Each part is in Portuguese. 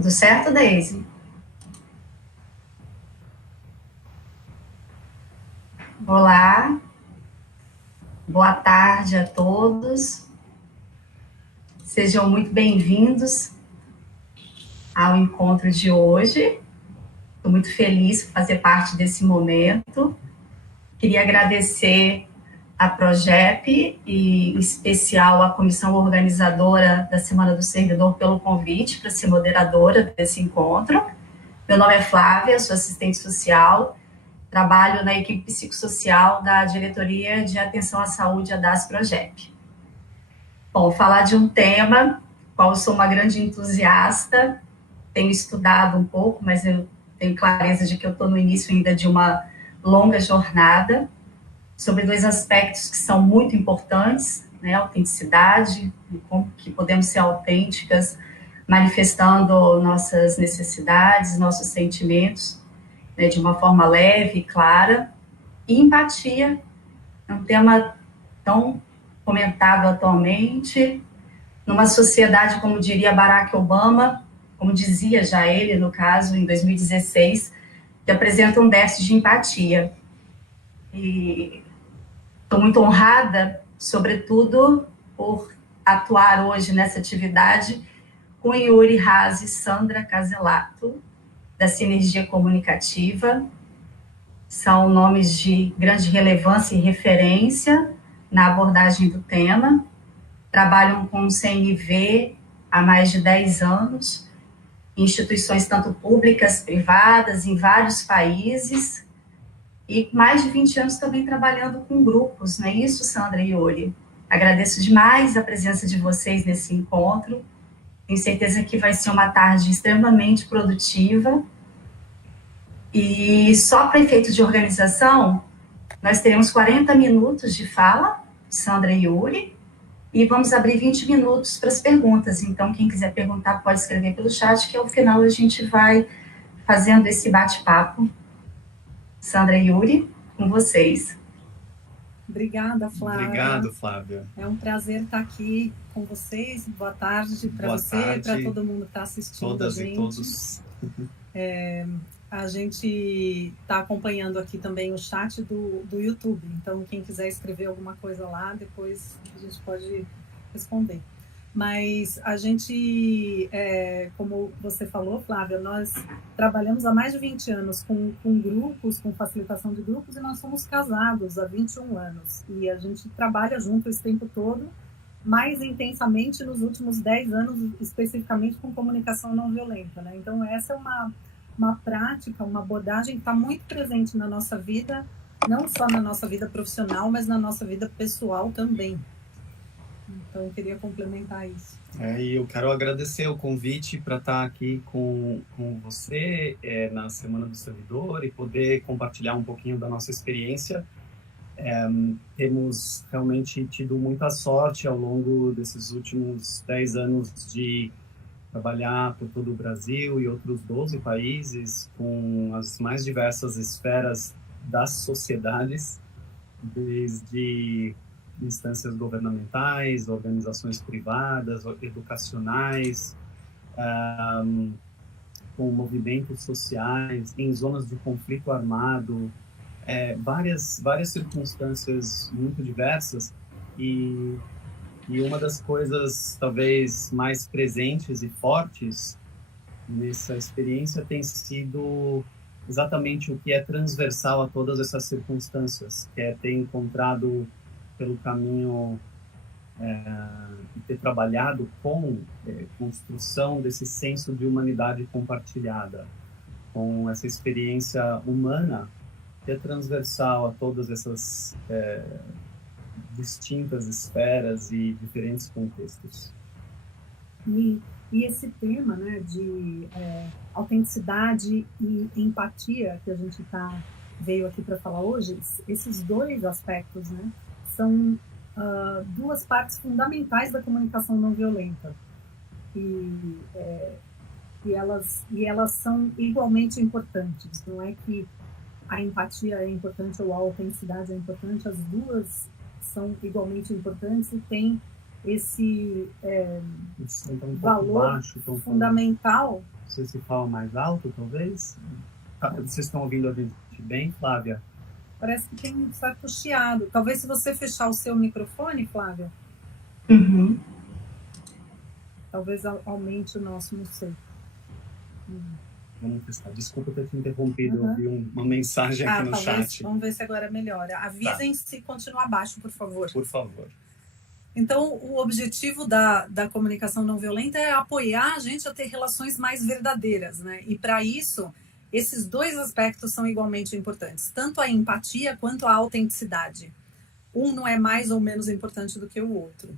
Tudo certo, Deise? Olá, boa tarde a todos. Sejam muito bem-vindos ao encontro de hoje. Estou muito feliz por fazer parte desse momento. Queria agradecer a Progep e, em especial, a comissão organizadora da Semana do Servidor pelo convite para ser moderadora desse encontro. Meu nome é Flávia, sou assistente social, trabalho na equipe psicossocial da Diretoria de Atenção à Saúde, a DAS Progep. Bom, falar de um tema, qual eu sou uma grande entusiasta, tenho estudado um pouco, mas eu tenho clareza de que eu estou no início ainda de uma longa jornada, sobre dois aspectos que são muito importantes, né, autenticidade, e como que podemos ser autênticas, manifestando nossas necessidades, nossos sentimentos, né, de uma forma leve e clara, e empatia, é um tema tão comentado atualmente, numa sociedade, como diria Barack Obama, como dizia já ele, no caso, em 2016, que apresenta um déficit de empatia. E estou muito honrada, sobretudo, por atuar hoje nessa atividade com Yuri Haas e Sandra Caselato, da Sinergia Comunicativa. São nomes de grande relevância e referência na abordagem do tema. Trabalham com o CNV há mais de 10 anos, em instituições tanto públicas, privadas, em vários países, e mais de 20 anos também trabalhando com grupos, não é isso, Sandra e Yuri? Agradeço demais a presença de vocês nesse encontro, tenho certeza que vai ser uma tarde extremamente produtiva, e só para efeito de organização, nós teremos 40 minutos de fala, Sandra e Yuri, e vamos abrir 20 minutos para as perguntas. Então, quem quiser perguntar pode escrever pelo chat, que ao final a gente vai fazendo esse bate-papo. Sandra e Yuri, com vocês. Obrigada, Flávia. Obrigado, Flávia. É um prazer estar aqui com vocês. Boa tarde para você, para todo mundo que está assistindo todas a gente. E todos. A gente está acompanhando aqui também o chat do YouTube, então quem quiser escrever alguma coisa lá, depois a gente pode responder. Mas a gente, como você falou, Flávia, nós trabalhamos há mais de 20 anos com grupos, com facilitação de grupos, e nós somos casados há 21 anos. E a gente trabalha junto esse tempo todo, mais intensamente nos últimos 10 anos, especificamente com comunicação não violenta, né? Então, essa é uma prática, uma abordagem que está muito presente na nossa vida, não só na nossa vida profissional, mas na nossa vida pessoal também. Então, eu queria complementar isso. E eu quero agradecer o convite para estar aqui com você na Semana do Servidor e poder compartilhar um pouquinho da nossa experiência. Temos realmente tido muita sorte ao longo desses últimos 10 anos de trabalhar por todo o Brasil e outros 12 países com as mais diversas esferas das sociedades, desde instâncias governamentais, organizações privadas, educacionais, com movimentos sociais, em zonas de conflito armado, várias circunstâncias muito diversas, e uma das coisas talvez mais presentes e fortes nessa experiência tem sido exatamente o que é transversal a todas essas circunstâncias, que é ter encontrado pelo caminho e ter trabalhado com construção desse senso de humanidade compartilhada, com essa experiência humana que é transversal a todas essas distintas esferas e diferentes contextos. E esse tema, né, de autenticidade e empatia que a gente veio aqui para falar hoje, esses dois aspectos, né, são duas partes fundamentais da comunicação não violenta. E elas são igualmente importantes. Não é que a empatia é importante ou a autenticidade é importante, as duas são igualmente importantes e têm esse Então, um pouco valor baixo, então, fundamental. Não sei se fala mais alto, talvez. Vocês estão ouvindo a gente bem, Flávia? Parece que tem um certo chiado. Talvez se você fechar o seu microfone, Flávia, talvez aumente o nosso, não sei. Vamos testar. Desculpa ter te interrompido, eu vi uma mensagem aqui no chat. Vamos ver se agora melhora. Avisem se continuar baixo, por favor. Por favor. Então, o objetivo da comunicação não violenta é apoiar a gente a ter relações mais verdadeiras, né? E para isso, esses dois aspectos são igualmente importantes, tanto a empatia quanto a autenticidade. Um não é mais ou menos importante do que o outro.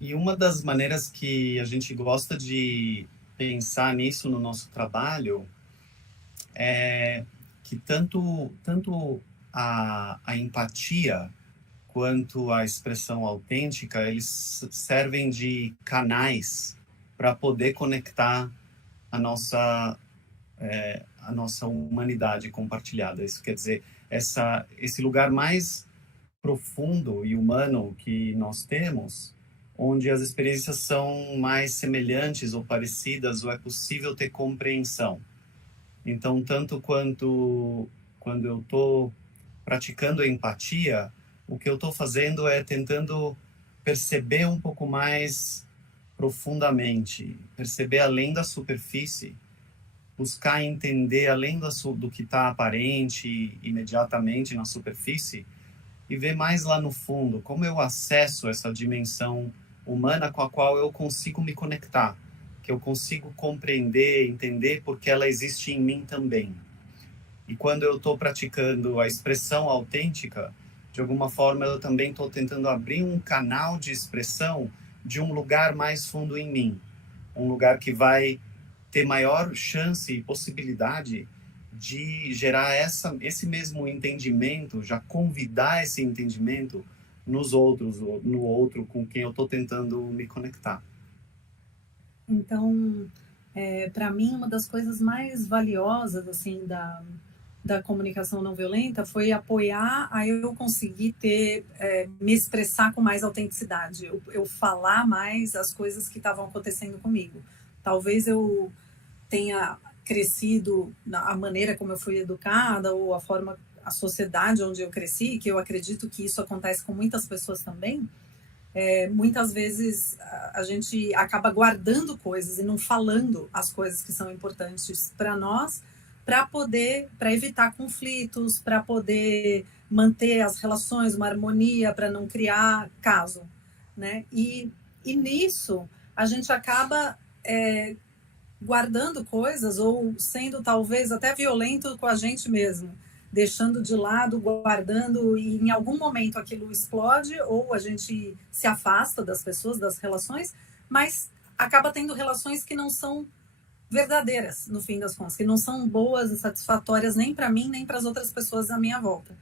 E uma das maneiras que a gente gosta de pensar nisso no nosso trabalho é que tanto a empatia quanto a expressão autêntica, eles servem de canais para poder conectar a nossa humanidade compartilhada. Isso quer dizer, esse lugar mais profundo e humano que nós temos, onde as experiências são mais semelhantes ou parecidas, ou é possível ter compreensão. Então, tanto quando eu estou praticando a empatia, o que eu estou fazendo é tentando perceber um pouco mais profundamente, perceber além da superfície, buscar entender além do que está aparente imediatamente na superfície e ver mais lá no fundo como eu acesso essa dimensão humana com a qual eu consigo me conectar, que eu consigo compreender, entender porque ela existe em mim também. E quando eu estou praticando a expressão autêntica, de alguma forma eu também estou tentando abrir um canal de expressão de um lugar mais fundo em mim, um lugar que vai ter maior chance e possibilidade de gerar esse mesmo entendimento, já convidar esse entendimento nos outros, ou no outro com quem eu estou tentando me conectar. Então, para mim, uma das coisas mais valiosas assim da comunicação não violenta foi apoiar a eu conseguir me expressar com mais autenticidade, eu falar mais as coisas que estavam acontecendo comigo. Talvez eu tenha crescido a maneira como eu fui educada ou a sociedade onde eu cresci, que eu acredito que isso acontece com muitas pessoas também. Muitas vezes a gente acaba guardando coisas e não falando as coisas que são importantes para nós, para evitar conflitos, para poder manter as relações, uma harmonia, para não criar caso, né? E nisso a gente acaba guardando coisas ou sendo talvez até violento com a gente mesmo, deixando de lado, guardando, e em algum momento aquilo explode ou a gente se afasta das pessoas, das relações, mas acaba tendo relações que não são verdadeiras, no fim das contas, que não são boas e satisfatórias nem para mim, nem para as outras pessoas à minha volta.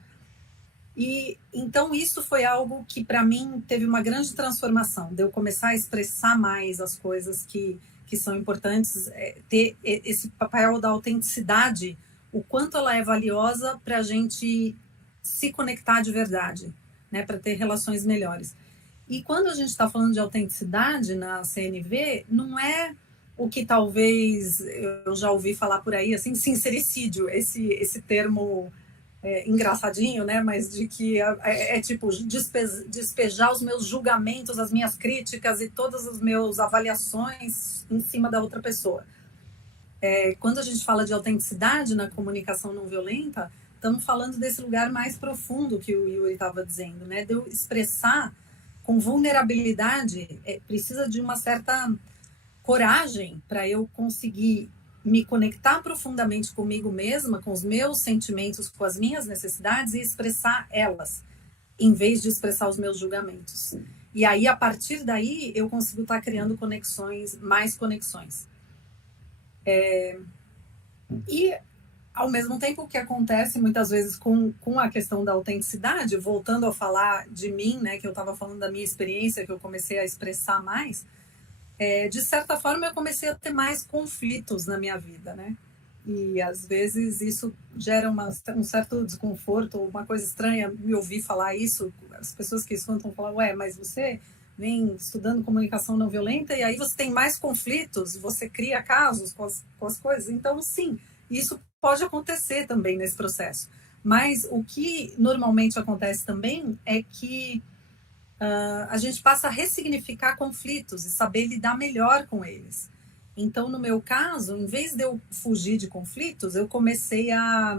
E então isso foi algo que para mim teve uma grande transformação, de eu começar a expressar mais as coisas que são importantes, ter esse papel da autenticidade, o quanto ela é valiosa para a gente se conectar de verdade, né, para ter relações melhores. E quando a gente está falando de autenticidade na CNV, não é o que talvez eu já ouvi falar por aí, assim, sincericídio, esse termo engraçadinho, né? Mas de que tipo despejar os meus julgamentos, as minhas críticas e todas as minhas avaliações em cima da outra pessoa. Quando a gente fala de autenticidade na comunicação não violenta, estamos falando desse lugar mais profundo que o Yuri estava dizendo, né? De eu expressar com vulnerabilidade, precisa de uma certa coragem para eu conseguir me conectar profundamente comigo mesma, com os meus sentimentos, com as minhas necessidades e expressar elas, em vez de expressar os meus julgamentos. E aí, a partir daí, eu consigo estar criando conexões, mais conexões. E, ao mesmo tempo, o que acontece muitas vezes com a questão da autenticidade, voltando a falar de mim, né, que eu estava falando da minha experiência, que eu comecei a expressar mais, de certa forma eu comecei a ter mais conflitos na minha vida, né? E às vezes isso gera um certo desconforto, uma coisa estranha me ouvir falar isso. As pessoas que escutam falam, mas você vem estudando comunicação não violenta, e aí você tem mais conflitos, você cria casos com as coisas. Então, sim, isso pode acontecer também nesse processo. Mas o que normalmente acontece também é que a gente passa a ressignificar conflitos e saber lidar melhor com eles. Então, no meu caso, em vez de eu fugir de conflitos, eu comecei a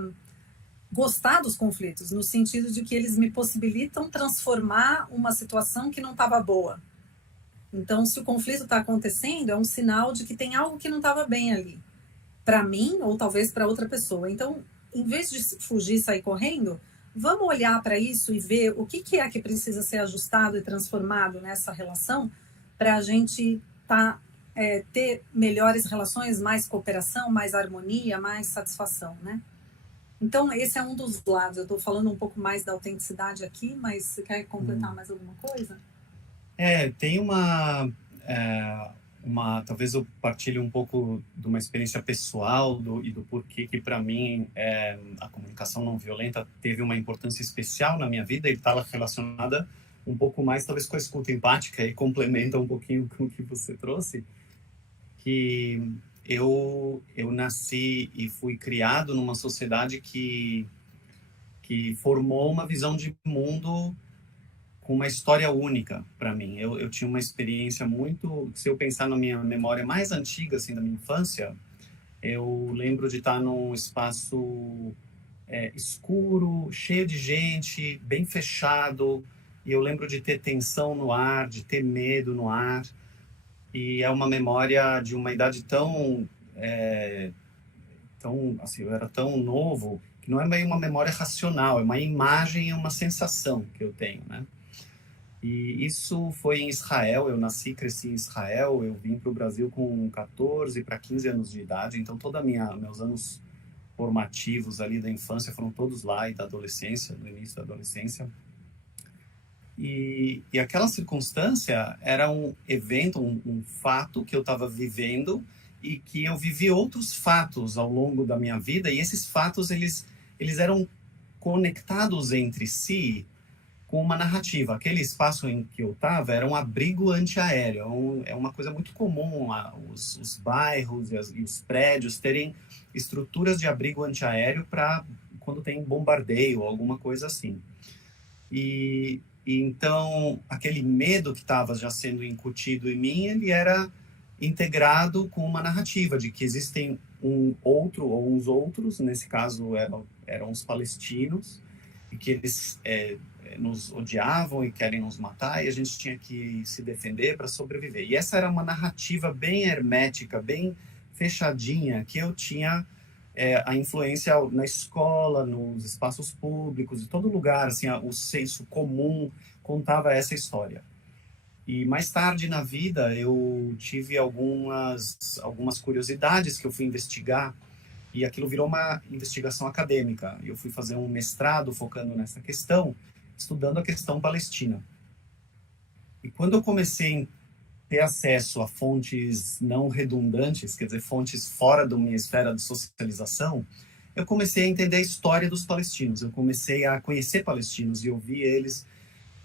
gostar dos conflitos, no sentido de que eles me possibilitam transformar uma situação que não estava boa. Então, se o conflito está acontecendo, é um sinal de que tem algo que não estava bem ali, para mim ou talvez para outra pessoa. Então, em vez de fugir e sair correndo, vamos olhar para isso e ver o que é que precisa ser ajustado e transformado nessa relação para a gente ter melhores relações, mais cooperação, mais harmonia, mais satisfação, né? Então, esse é um dos lados. Eu estou falando um pouco mais da autenticidade aqui, mas você quer completar mais alguma coisa? Tem talvez eu partilhe um pouco de uma experiência pessoal e do porquê que, para mim, a comunicação não violenta teve uma importância especial na minha vida e está relacionada um pouco mais, talvez, com a escuta empática e complementa um pouquinho com o que você trouxe, que eu nasci e fui criado numa sociedade que formou uma visão de mundo com uma história única para mim. Eu tinha uma experiência muito... Se eu pensar na minha memória mais antiga, assim, da minha infância, eu lembro de estar num espaço escuro, cheio de gente, bem fechado, e eu lembro de ter tensão no ar, de ter medo no ar, e é uma memória de uma idade tão assim, eu era tão novo, que não é meio uma memória racional, é uma imagem, é uma sensação que eu tenho, né? E isso foi em Israel. Eu nasci e cresci em Israel. Eu vim para o Brasil com 14 para 15 anos de idade. Então, todos meus anos formativos ali da infância foram todos lá, e da adolescência, no início da adolescência. E aquela circunstância era um evento, um fato que eu estava vivendo, e que eu vivi outros fatos ao longo da minha vida. E esses fatos, eles eram conectados entre si com uma narrativa. Aquele espaço em que eu estava era um abrigo antiaéreo. É uma coisa muito comum os bairros e os prédios terem estruturas de abrigo antiaéreo para quando tem bombardeio ou alguma coisa assim. E então, aquele medo que estava já sendo incutido em mim, ele era integrado com uma narrativa de que existem um outro ou uns outros, nesse caso eram os palestinos, e que eles nos odiavam e querem nos matar, e a gente tinha que se defender para sobreviver. E essa era uma narrativa bem hermética, bem fechadinha, que eu tinha a influência na escola, nos espaços públicos, em todo lugar, assim, o senso comum contava essa história. E mais tarde na vida eu tive algumas curiosidades que eu fui investigar, e aquilo virou uma investigação acadêmica. Eu fui fazer um mestrado focando nessa questão, estudando a questão palestina. E quando eu comecei a ter acesso a fontes não redundantes, quer dizer, fontes fora da minha esfera de socialização, eu comecei a entender a história dos palestinos. Eu comecei a conhecer palestinos e ouvir eles.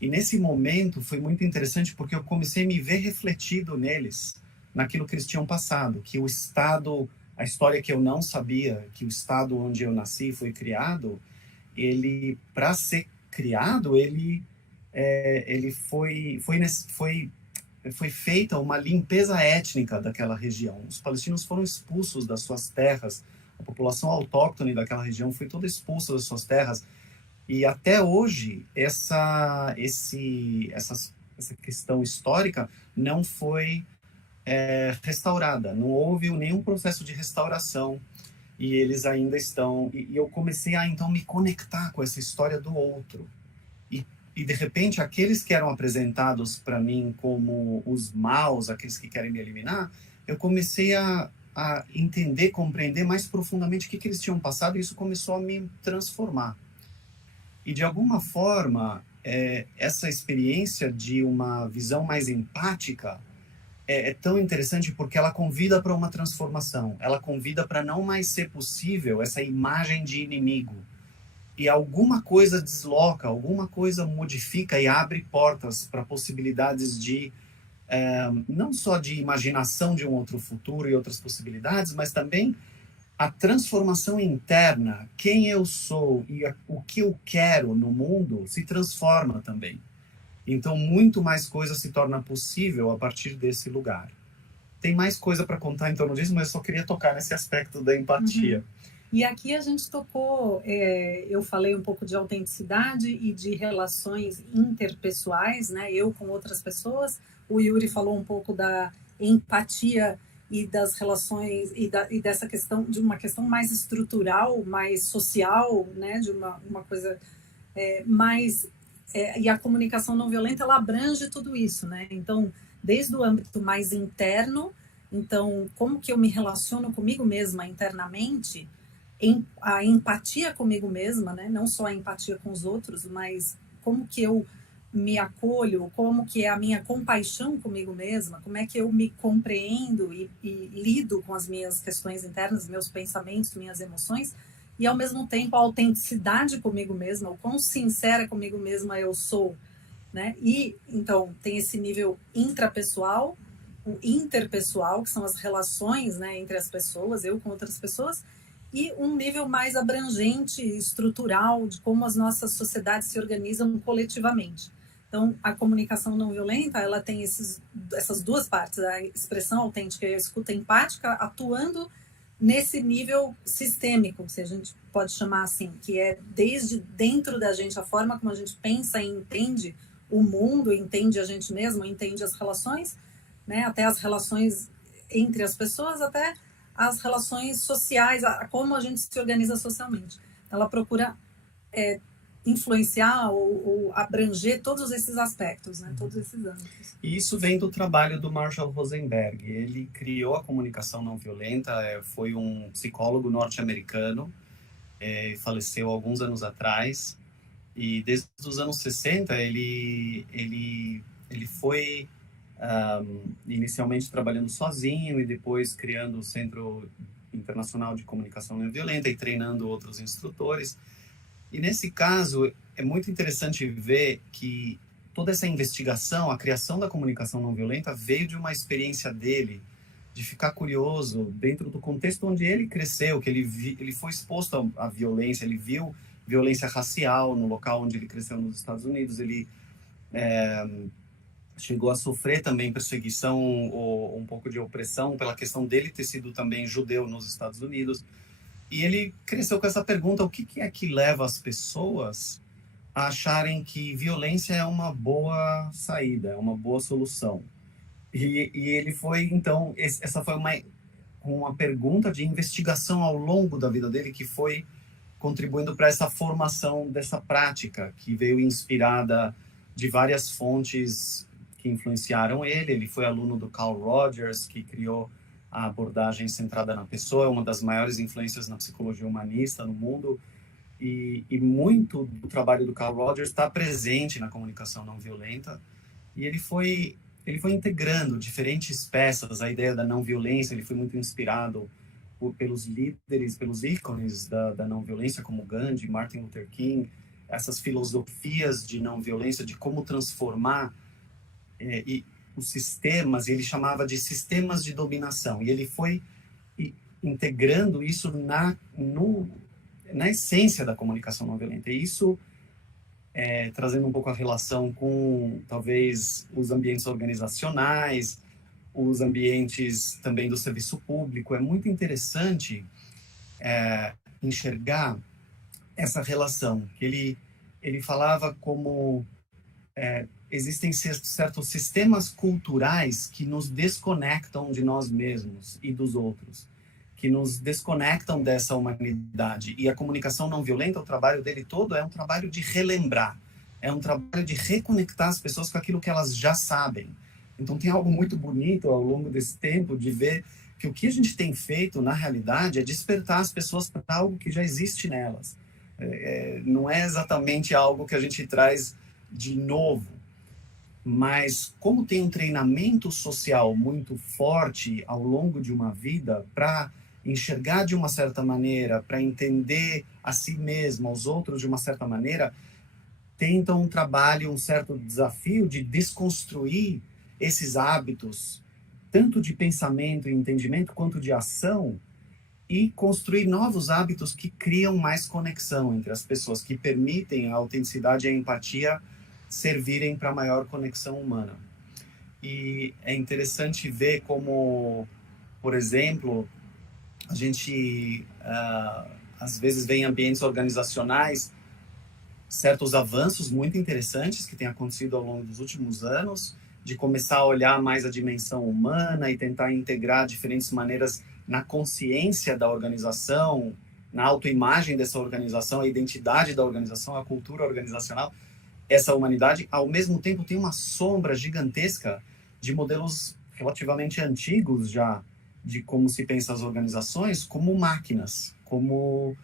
E nesse momento foi muito interessante, porque eu comecei a me ver refletido neles, naquilo que eles tinham passado, que o Estado, a história que eu não sabia, que o Estado onde eu nasci e foi criado, ele, para ser criado, ele foi feita uma limpeza étnica daquela região. Os palestinos foram expulsos das suas terras, a população autóctone daquela região foi toda expulsa das suas terras, e até hoje essa questão histórica não foi restaurada, não houve nenhum processo de restauração, e eles ainda estão... E eu comecei a, então, me conectar com essa história do outro. E de repente, aqueles que eram apresentados para mim como os maus, aqueles que querem me eliminar, eu comecei a entender, compreender mais profundamente o que eles tinham passado, e isso começou a me transformar. E, de alguma forma, essa experiência de uma visão mais empática é tão interessante, porque ela convida para uma transformação. Ela convida para não mais ser possível essa imagem de inimigo. e alguma coisa desloca, alguma coisa modifica e abre portas para possibilidades de não só de imaginação de um outro futuro e outras possibilidades, mas também a transformação interna, quem eu sou e o que eu quero no mundo se transforma também. Então, muito mais coisa se torna possível a partir desse lugar. Tem mais coisa para contar em torno disso, mas eu só queria tocar nesse aspecto da empatia. Uhum. E aqui a gente tocou, eu falei um pouco de autenticidade e de relações interpessoais, né? Eu com outras pessoas. O Yuri falou um pouco da empatia e das relações e dessa questão, de uma questão mais estrutural, mais social, né? De uma coisa mais... e a comunicação não violenta, ela abrange tudo isso, né? Então, desde o âmbito mais interno, então, como que eu me relaciono comigo mesma internamente, a empatia comigo mesma, né? Não só a empatia com os outros, mas como que eu me acolho, como que é a minha compaixão comigo mesma, como é que eu me compreendo e lido com as minhas questões internas, meus pensamentos, minhas emoções, e ao mesmo tempo a autenticidade comigo mesma, o quão sincera comigo mesma eu sou, né? E então tem esse nível intrapessoal, o interpessoal, que são as relações, né, entre as pessoas, eu com outras pessoas, e um nível mais abrangente, estrutural, de como as nossas sociedades se organizam coletivamente. Então, a comunicação não violenta, ela tem essas duas partes, a expressão autêntica e a escuta empática, atuando nesse nível sistêmico, se a gente pode chamar assim, que é desde dentro da gente, a forma como a gente pensa e entende o mundo, entende a gente mesmo, entende as relações, né, até as relações entre as pessoas, até as relações sociais, como a gente se organiza socialmente. Ela procura influenciar ou abranger todos esses aspectos, né, todos esses âmbitos. E isso vem do trabalho do Marshall Rosenberg. Ele criou a comunicação não violenta, foi um psicólogo norte-americano, faleceu alguns anos atrás, e desde os anos 60 ele foi inicialmente trabalhando sozinho e depois criando o Centro Internacional de Comunicação Não Violenta e treinando outros instrutores. E nesse caso, é muito interessante ver que toda essa investigação, a criação da comunicação não violenta, veio de uma experiência dele, de ficar curioso dentro do contexto onde ele cresceu, que ele foi exposto à violência, ele viu violência racial no local onde ele cresceu nos Estados Unidos, ele chegou a sofrer também perseguição ou um pouco de opressão pela questão dele ter sido também judeu nos Estados Unidos. E ele cresceu com essa pergunta, o que é que leva as pessoas a acharem que violência é uma boa saída, é uma boa solução? E ele foi, então, essa foi uma pergunta de investigação ao longo da vida dele que foi contribuindo para essa formação dessa prática, que veio inspirada de várias fontes que influenciaram ele. Ele foi aluno do Carl Rogers, que criou a abordagem centrada na pessoa, uma das maiores influências na psicologia humanista no mundo, e muito do trabalho do Carl Rogers está presente na comunicação não violenta, e ele foi integrando diferentes peças, a ideia da não violência. Ele foi muito inspirado pelos líderes, pelos ícones da não violência, como Gandhi, Martin Luther King, essas filosofias de não violência, de como transformar e os sistemas, ele chamava de sistemas de dominação, e ele foi integrando isso na essência da comunicação não violenta, e isso trazendo um pouco a relação com, talvez, os ambientes organizacionais, os ambientes também do serviço público. É muito interessante enxergar essa relação, que ele falava como existem certos sistemas culturais que nos desconectam de nós mesmos e dos outros, que nos desconectam dessa humanidade. E a comunicação não violenta, o trabalho dele todo é um trabalho de relembrar, é um trabalho de reconectar as pessoas com aquilo que elas já sabem. Então tem algo muito bonito ao longo desse tempo de ver que o que a gente tem feito, na realidade, é despertar as pessoas para algo que já existe nelas. Não é exatamente algo que a gente traz de novo, mas como tem um treinamento social muito forte ao longo de uma vida para enxergar de uma certa maneira, para entender a si mesmo, aos outros de uma certa maneira, tentam um trabalho, um certo desafio de desconstruir esses hábitos, tanto de pensamento e entendimento, quanto de ação, e construir novos hábitos que criam mais conexão entre as pessoas, que permitem a autenticidade e a empatia servirem para maior conexão humana. E é interessante ver como, por exemplo, a gente às vezes vê em ambientes organizacionais certos avanços muito interessantes que têm acontecido ao longo dos últimos anos, de começar a olhar mais a dimensão humana e tentar integrar diferentes maneiras na consciência da organização, na autoimagem dessa organização, a identidade da organização, a cultura organizacional, essa humanidade. Ao mesmo tempo, tem uma sombra gigantesca de modelos relativamente antigos já, de como se pensa as organizações, como máquinas, como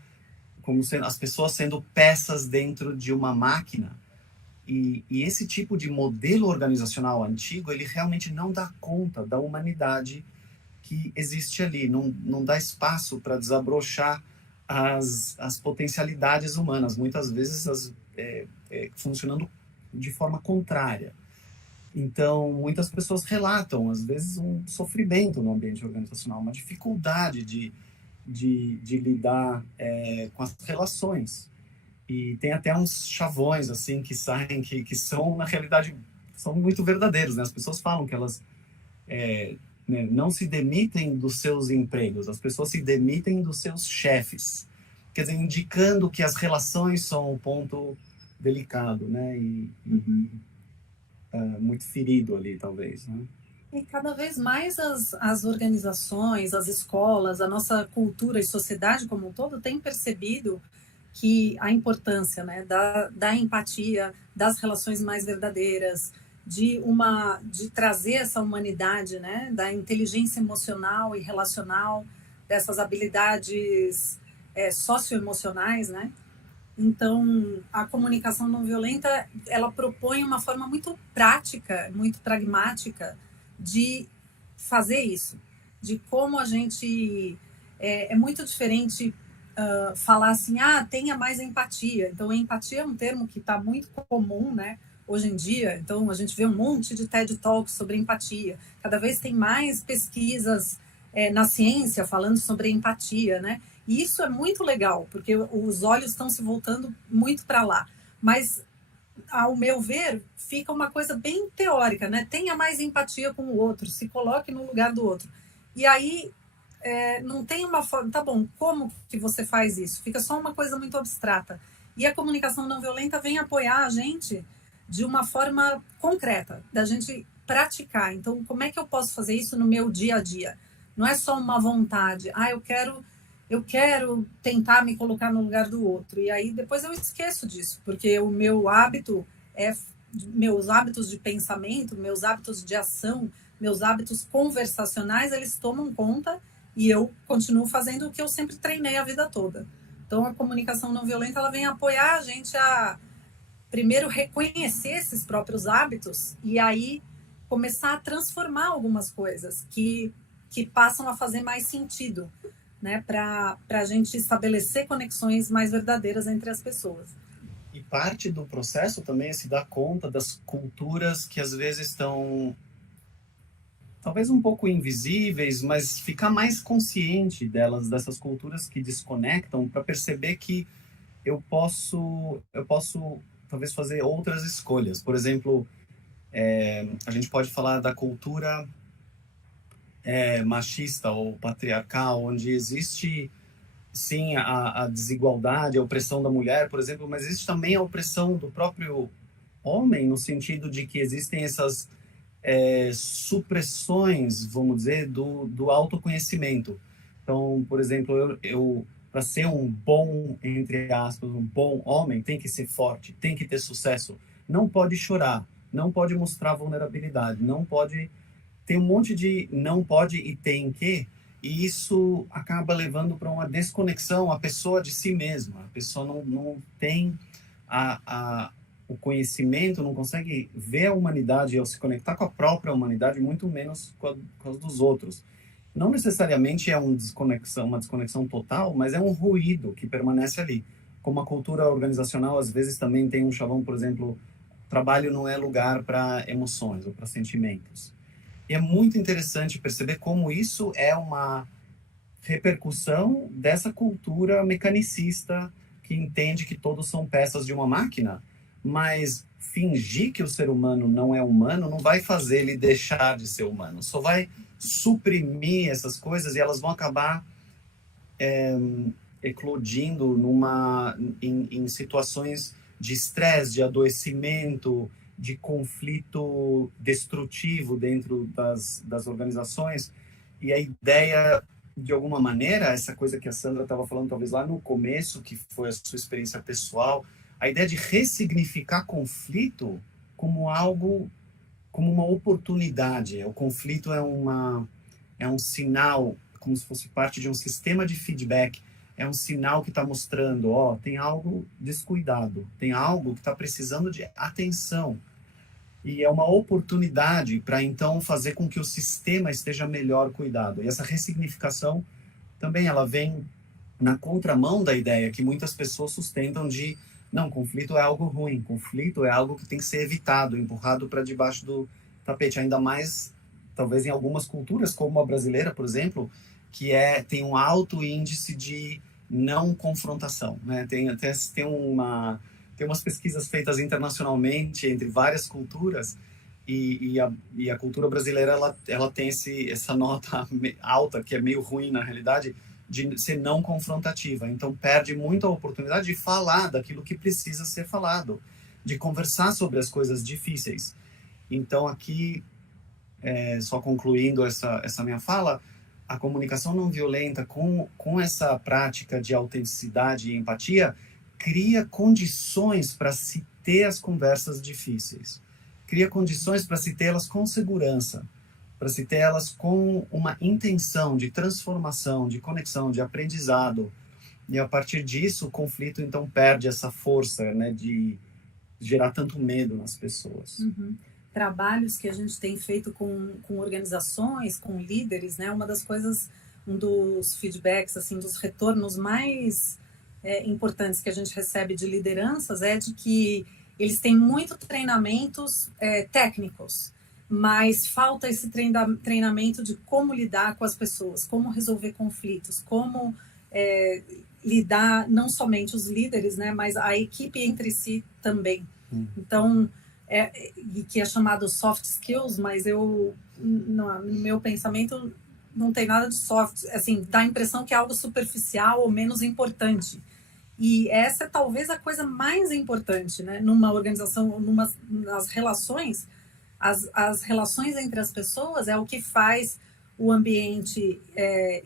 sendo, as pessoas sendo peças dentro de uma máquina. E esse tipo de modelo organizacional antigo, ele realmente não dá conta da humanidade que existe ali, não dá espaço para desabrochar as potencialidades humanas, muitas vezes funcionando de forma contrária. Então, muitas pessoas relatam, às vezes, um sofrimento no ambiente organizacional, uma dificuldade de lidar com as relações. E tem até uns chavões, assim, que saem, que são, na realidade, são muito verdadeiros, né? As pessoas falam que elas né, não se demitem dos seus empregos, as pessoas se demitem dos seus chefes. Quer dizer, indicando que as relações são um ponto delicado, né? Muito ferido ali, talvez, né? E cada vez mais as organizações, as escolas, a nossa cultura e sociedade como um todo tem percebido que a importância, né, da empatia, das relações mais verdadeiras, de trazer essa humanidade, né, da inteligência emocional e relacional, dessas habilidades socioemocionais, né? Então, a comunicação não violenta, ela propõe uma forma muito prática, muito pragmática de fazer isso, de como a gente... É muito diferente falar assim, tenha mais empatia. Então, a empatia é um termo que está muito comum, né, hoje em dia. Então, a gente vê um monte de TED Talks sobre empatia. Cada vez tem mais pesquisas na ciência falando sobre empatia, né? E isso é muito legal, porque os olhos estão se voltando muito para lá. Mas, ao meu ver, fica uma coisa bem teórica, né? Tenha mais empatia com o outro, se coloque no lugar do outro. E aí, não tem uma forma... Tá bom, como que você faz isso? Fica só uma coisa muito abstrata. E a comunicação não violenta vem apoiar a gente de uma forma concreta, da gente praticar. Então, como é que eu posso fazer isso no meu dia a dia? Não é só uma vontade. Eu quero tentar me colocar no lugar do outro. E aí depois eu esqueço disso, porque o meu hábito meus hábitos de pensamento, meus hábitos de ação, meus hábitos conversacionais, eles tomam conta e eu continuo fazendo o que eu sempre treinei a vida toda. Então a comunicação não violenta, ela vem apoiar a gente a primeiro reconhecer esses próprios hábitos e aí começar a transformar algumas coisas que passam a fazer mais sentido, né, para a gente estabelecer conexões mais verdadeiras entre as pessoas. E parte do processo também é se dar conta das culturas que às vezes estão talvez um pouco invisíveis, mas ficar mais consciente delas, dessas culturas que desconectam, para perceber que eu posso talvez fazer outras escolhas. Por exemplo, a gente pode falar da cultura machista ou patriarcal, onde existe sim a desigualdade, a opressão da mulher, por exemplo, mas existe também a opressão do próprio homem, no sentido de que existem essas supressões, vamos dizer, do autoconhecimento. Então, por exemplo, eu para ser um bom, entre aspas, um bom homem, tem que ser forte, tem que ter sucesso, não pode chorar, não pode mostrar vulnerabilidade, não pode... Tem um monte de não pode e tem que, e isso acaba levando para uma desconexão, a pessoa de si mesma. A pessoa não tem o conhecimento, não consegue ver a humanidade ao se conectar com a própria humanidade, muito menos com a dos outros. não necessariamente é uma desconexão total, mas é um ruído que permanece ali. Como a cultura organizacional, às vezes também tem um chavão, por exemplo, trabalho não é lugar para emoções ou para sentimentos. E é muito interessante perceber como isso é uma repercussão dessa cultura mecanicista que entende que todos são peças de uma máquina, mas fingir que o ser humano não é humano não vai fazer ele deixar de ser humano, só vai suprimir essas coisas e elas vão acabar eclodindo em situações de estresse, de adoecimento, de conflito destrutivo dentro das organizações. E a ideia, de alguma maneira, essa coisa que a Sandra estava falando, talvez lá no começo, que foi a sua experiência pessoal, a ideia de ressignificar conflito como algo, como uma oportunidade. O conflito é um sinal, como se fosse parte de um sistema de feedback, é um sinal que está mostrando, ó, tem algo descuidado, tem algo que está precisando de atenção. E é uma oportunidade para, então, fazer com que o sistema esteja melhor cuidado. E essa ressignificação também ela vem na contramão da ideia que muitas pessoas sustentam de, não, conflito é algo ruim, conflito é algo que tem que ser evitado, empurrado para debaixo do tapete, ainda mais, talvez em algumas culturas, como a brasileira, por exemplo, que tem um alto índice de não confrontação, né? Tem umas pesquisas feitas internacionalmente entre várias culturas e a cultura brasileira ela tem essa nota alta, que é meio ruim na realidade, de ser não confrontativa. Então perde muito a oportunidade de falar daquilo que precisa ser falado, de conversar sobre as coisas difíceis. Então aqui, só concluindo essa minha fala, a comunicação não violenta com essa prática de autenticidade e empatia cria condições para se ter as conversas difíceis, cria condições para se tê-las com segurança, para se tê-las com uma intenção de transformação, de conexão, de aprendizado. E a partir disso, o conflito então perde essa força, né, de gerar tanto medo nas pessoas. Uhum. Trabalhos que a gente tem feito com organizações, com líderes, né? Uma das coisas, um dos feedbacks, assim, dos retornos mais importantes que a gente recebe de lideranças é de que eles têm muitos treinamentos técnicos, mas falta esse treinamento de como lidar com as pessoas, como resolver conflitos, como lidar, não somente os líderes, né, mas a equipe entre si também. Então, que é chamado soft skills, mas no meu pensamento não tem nada de soft, assim, dá a impressão que é algo superficial ou menos importante. E essa é talvez a coisa mais importante, né? Numa organização, nas relações, as relações entre as pessoas é o que faz o ambiente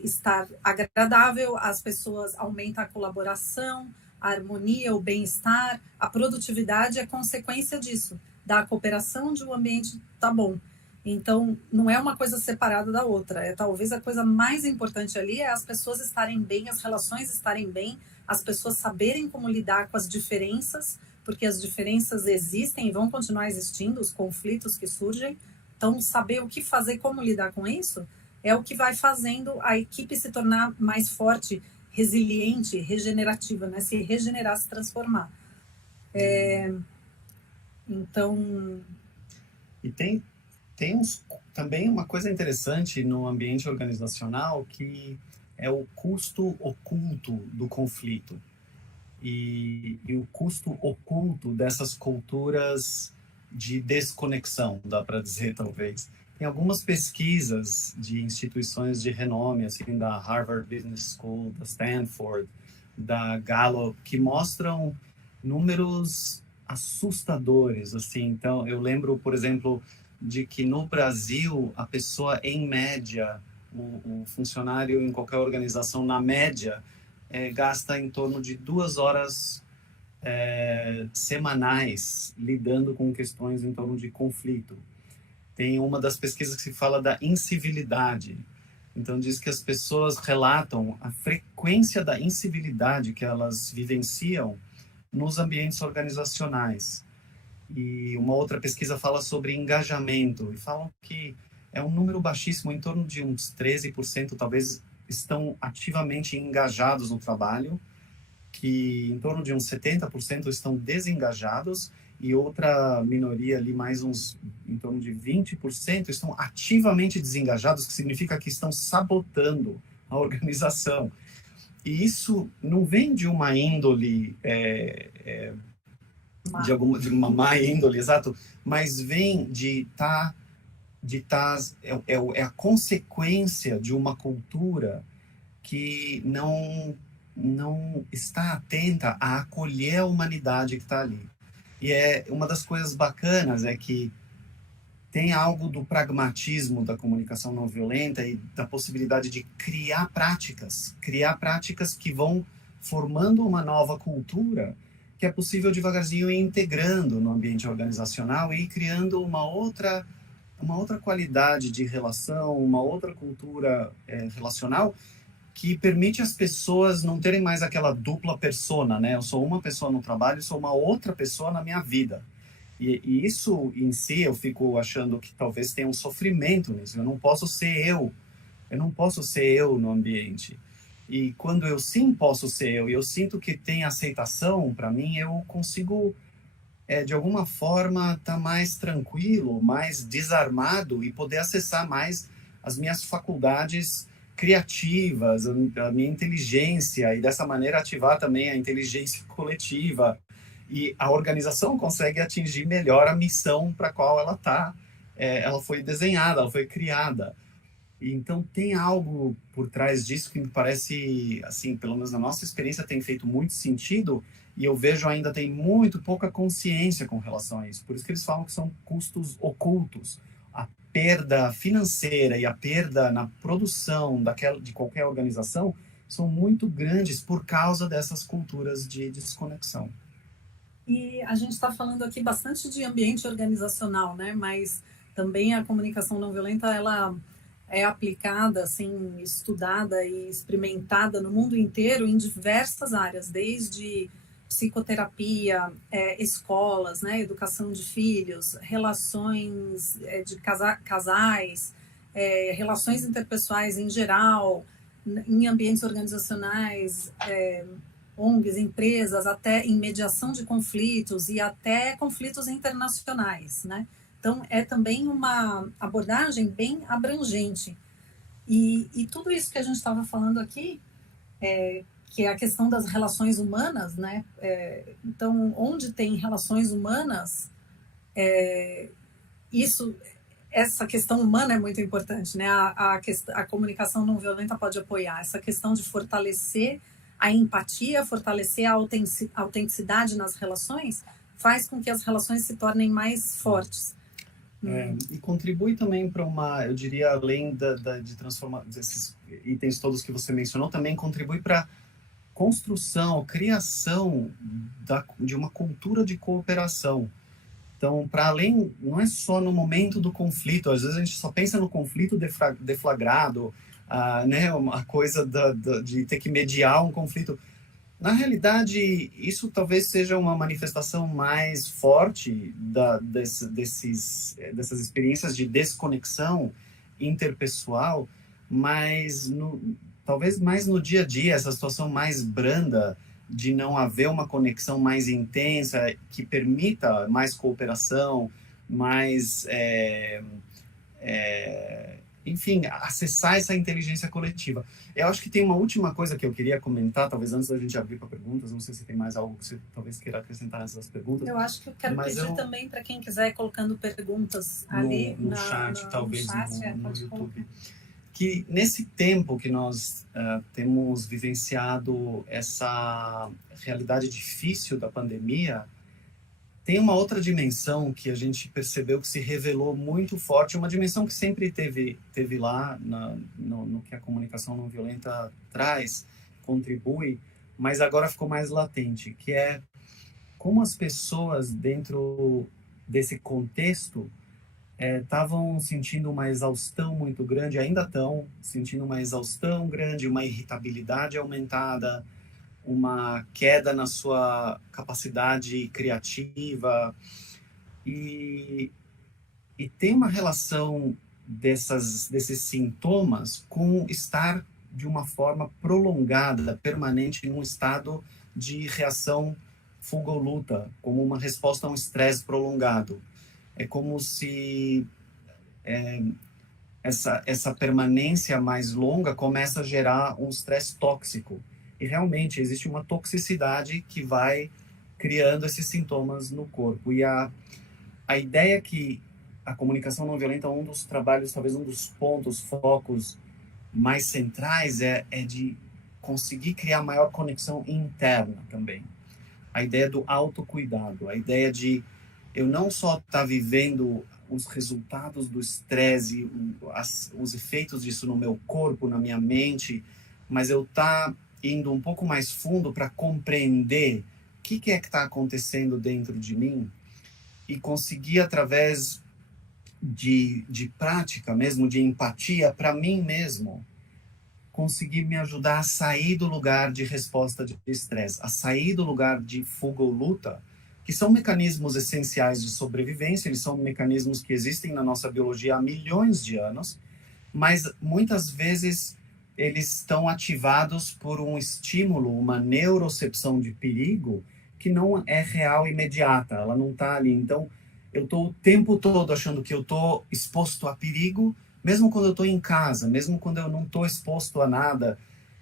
estar agradável, as pessoas aumentam a colaboração, a harmonia, o bem-estar, a produtividade é consequência disso, da cooperação de um ambiente tá bom. Então, não é uma coisa separada da outra. Talvez a coisa mais importante ali é as pessoas estarem bem, as relações estarem bem, as pessoas saberem como lidar com as diferenças, porque as diferenças existem e vão continuar existindo, os conflitos que surgem. Então, saber o que fazer, como lidar com isso, é o que vai fazendo a equipe se tornar mais forte, resiliente, regenerativa, né? Se regenerar, se transformar. Então... E tem também uma coisa interessante no ambiente organizacional que é o custo oculto do conflito e o custo oculto dessas culturas de desconexão, dá para dizer talvez. Tem algumas pesquisas de instituições de renome, assim, da Harvard Business School, da Stanford, da Gallup, que mostram números assustadores, assim. Então, eu lembro, por exemplo, de que no Brasil, a pessoa, em média, o funcionário em qualquer organização, na média, gasta em torno de 2 horas semanais lidando com questões em torno de conflito. Tem uma das pesquisas que se fala da incivilidade. Então, diz que as pessoas relatam a frequência da incivilidade que elas vivenciam nos ambientes organizacionais. E uma outra pesquisa fala sobre engajamento, e falam que é um número baixíssimo, em torno de uns 13%, talvez, estão ativamente engajados no trabalho, que em torno de uns 70% estão desengajados, e outra minoria ali, mais uns, em torno de 20%, estão ativamente desengajados, que significa que estão sabotando a organização. E isso não vem de uma índole, de uma má índole, exato, mas vem é a consequência de uma cultura que não está atenta a acolher a humanidade que está ali. E uma das coisas bacanas é que tem algo do pragmatismo da comunicação não violenta e da possibilidade de criar práticas que vão formando uma nova cultura que é possível devagarzinho ir integrando no ambiente organizacional e ir criando uma outra qualidade de relação, uma outra cultura relacional que permite as pessoas não terem mais aquela dupla persona, né? Eu sou uma pessoa no trabalho, sou uma outra pessoa na minha vida. E isso em si, eu fico achando que talvez tenha um sofrimento nisso. Eu não posso ser eu no ambiente. E quando eu sim posso ser eu, e eu sinto que tem aceitação para mim, eu consigo, de alguma forma, estar mais tranquilo, mais desarmado e poder acessar mais as minhas faculdades criativas, a minha inteligência, e dessa maneira ativar também a inteligência coletiva. E a organização consegue atingir melhor a missão para a qual ela está. Ela foi desenhada, ela foi criada. E então tem algo por trás disso que me parece, assim, pelo menos na nossa experiência, tem feito muito sentido, e eu vejo ainda tem muito pouca consciência com relação a isso. Por isso que eles falam que são custos ocultos. A perda financeira e a perda na produção de qualquer organização são muito grandes por causa dessas culturas de desconexão. E a gente está falando aqui bastante de ambiente organizacional, né? Mas também a comunicação não violenta, ela é aplicada, assim, estudada e experimentada no mundo inteiro em diversas áreas, desde psicoterapia, escolas, né, educação de filhos, relações de casais, relações interpessoais em geral, em ambientes organizacionais, ONGs, empresas, até em mediação de conflitos e até conflitos internacionais, né? Então, é também uma abordagem bem abrangente. E tudo isso que a gente estava falando aqui, que é a questão das relações humanas, né? Então, onde tem relações humanas, essa questão humana é muito importante, né? A comunicação não violenta pode apoiar essa questão de fortalecer a empatia, fortalecer a autenticidade nas relações, faz com que as relações se tornem mais fortes. E contribui também para eu diria, além de transformar desses itens todos que você mencionou, também contribui para construção, criação de uma cultura de cooperação. Então, para além, não é só no momento do conflito, às vezes a gente só pensa no conflito deflagrado, né, uma coisa de ter que mediar um conflito. Na realidade, isso talvez seja uma manifestação mais forte dessas experiências de desconexão interpessoal, mas talvez mais no dia a dia, essa situação mais branda de não haver uma conexão mais intensa que permita mais cooperação, mais, enfim, acessar essa inteligência coletiva. Eu acho que tem uma última coisa que eu queria comentar, talvez antes da gente abrir para perguntas, não sei se tem mais algo que você talvez queira acrescentar nessas perguntas. Eu acho que eu quero pedir também para quem quiser ir colocando perguntas ali no chat, talvez no YouTube. Colocar. Que nesse tempo que nós temos vivenciado essa realidade difícil da pandemia, tem uma outra dimensão que a gente percebeu que se revelou muito forte, uma dimensão que sempre teve lá no que a comunicação não violenta traz, contribui, mas agora ficou mais latente, que é como as pessoas dentro desse contexto estavam sentindo uma exaustão muito grande, ainda estão sentindo uma exaustão grande, uma irritabilidade aumentada, uma queda na sua capacidade criativa, e tem uma relação desses sintomas com estar de uma forma prolongada, permanente, em um estado de reação fuga ou luta, como uma resposta a um estresse prolongado. É como se essa permanência mais longa começa a gerar um estresse tóxico. E realmente existe uma toxicidade que vai criando esses sintomas no corpo. E a ideia é que a comunicação não violenta, um dos trabalhos, talvez um dos pontos, focos mais centrais é de conseguir criar maior conexão interna também. A ideia do autocuidado, a ideia de eu não só estar vivendo os resultados do estresse, os efeitos disso no meu corpo, na minha mente, mas eu estar indo um pouco mais fundo para compreender o que é que está acontecendo dentro de mim e conseguir, através de prática mesmo, de empatia para mim mesmo, conseguir me ajudar a sair do lugar de resposta de estresse, a sair do lugar de fuga ou luta, que são mecanismos essenciais de sobrevivência, eles são mecanismos que existem na nossa biologia há milhões de anos, mas muitas vezes eles estão ativados por um estímulo, uma neurocepção de perigo, que não é real e imediata, ela não está ali. Então, eu estou o tempo todo achando que eu estou exposto a perigo, mesmo quando eu estou em casa, mesmo quando eu não estou exposto a nada.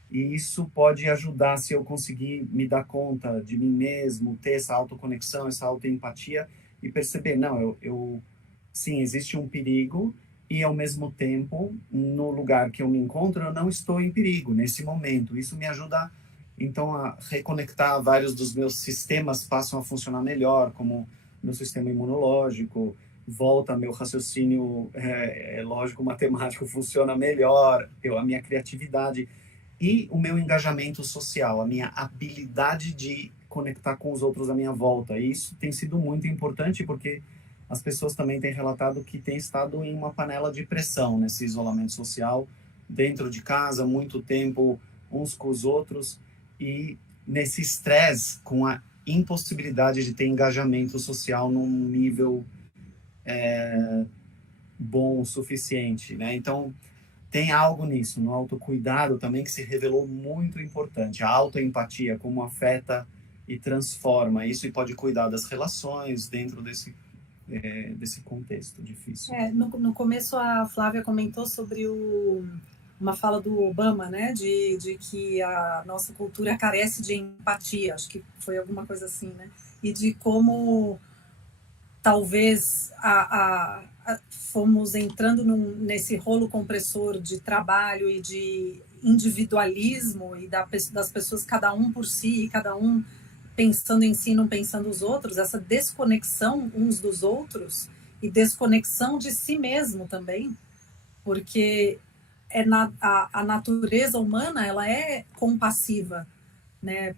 E isso pode ajudar, se eu conseguir me dar conta de mim mesmo, ter essa autoconexão, essa autoempatia e perceber, não, sim, existe um perigo e, ao mesmo tempo, no lugar que eu me encontro, eu não estou em perigo nesse momento. Isso me ajuda, então, a reconectar. Vários dos meus sistemas passam a funcionar melhor, como meu sistema imunológico, volta meu raciocínio lógico, matemático funciona melhor, a minha criatividade e o meu engajamento social, a minha habilidade de conectar com os outros à minha volta. E isso tem sido muito importante, porque as pessoas também têm relatado que têm estado em uma panela de pressão nesse isolamento social, dentro de casa, muito tempo uns com os outros, e nesse estresse com a impossibilidade de ter engajamento social num nível bom o suficiente, né? Então, tem algo nisso, no autocuidado também, que se revelou muito importante. A autoempatia, como afeta e transforma isso e pode cuidar das relações dentro desse contexto difícil. No começo, a Flávia comentou sobre uma fala do Obama, né, de que a nossa cultura carece de empatia, acho que foi alguma coisa assim, né? E de como talvez fomos entrando nesse rolo compressor de trabalho e de individualismo e das pessoas, cada um por si, cada um pensando em si, não pensando nos outros, essa desconexão uns dos outros e desconexão de si mesmo também, porque a natureza humana, ela é compassiva, né,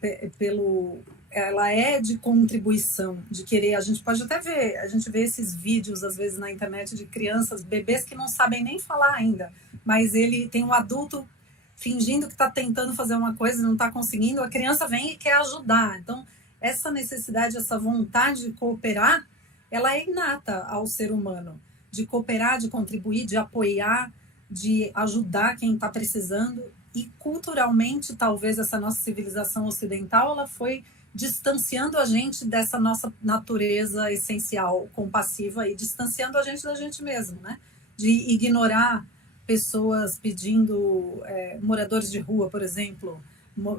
ela é de contribuição, de querer. A gente pode até ver, a gente vê esses vídeos às vezes na internet de crianças, bebês que não sabem nem falar ainda, mas ele tem um adulto fingindo que está tentando fazer uma coisa e não está conseguindo, a criança vem e quer ajudar. Então, essa necessidade, essa vontade de cooperar, ela é inata ao ser humano, de cooperar, de contribuir, de apoiar, de ajudar quem está precisando. E culturalmente, talvez essa nossa civilização ocidental, ela foi distanciando a gente dessa nossa natureza essencial, compassiva, e distanciando a gente da gente mesmo, né? De ignorar pessoas pedindo, moradores de rua, por exemplo,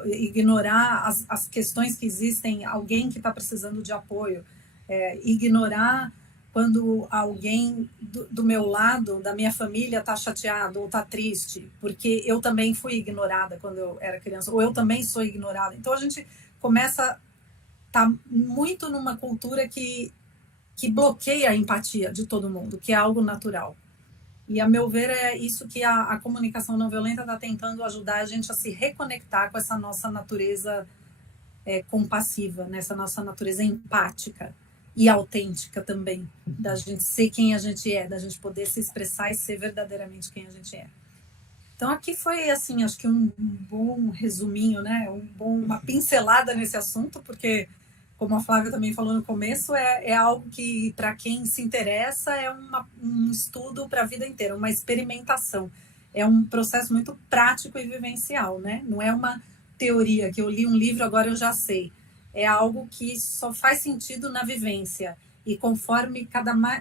ignorar as questões que existem, alguém que está precisando de apoio, ignorar quando alguém do meu lado, da minha família, está chateado ou está triste, porque eu também fui ignorada quando eu era criança, ou eu também sou ignorada. Então, a gente começa a estar muito numa cultura que bloqueia a empatia de todo mundo, que é algo natural. E, a meu ver, é isso que a comunicação não violenta está tentando ajudar a gente a se reconectar com essa nossa natureza compassiva, nessa nossa natureza empática e autêntica também, da gente ser quem a gente é, da gente poder se expressar e ser verdadeiramente quem a gente é. Então, aqui foi, assim, acho que um bom resuminho, né? Uma pincelada nesse assunto, porque, como a Flávia também falou no começo, é algo que, para quem se interessa, é um estudo para a vida inteira, uma experimentação. É um processo muito prático e vivencial, né? Não é uma teoria que eu li um livro, agora eu já sei. É algo que só faz sentido na vivência. E conforme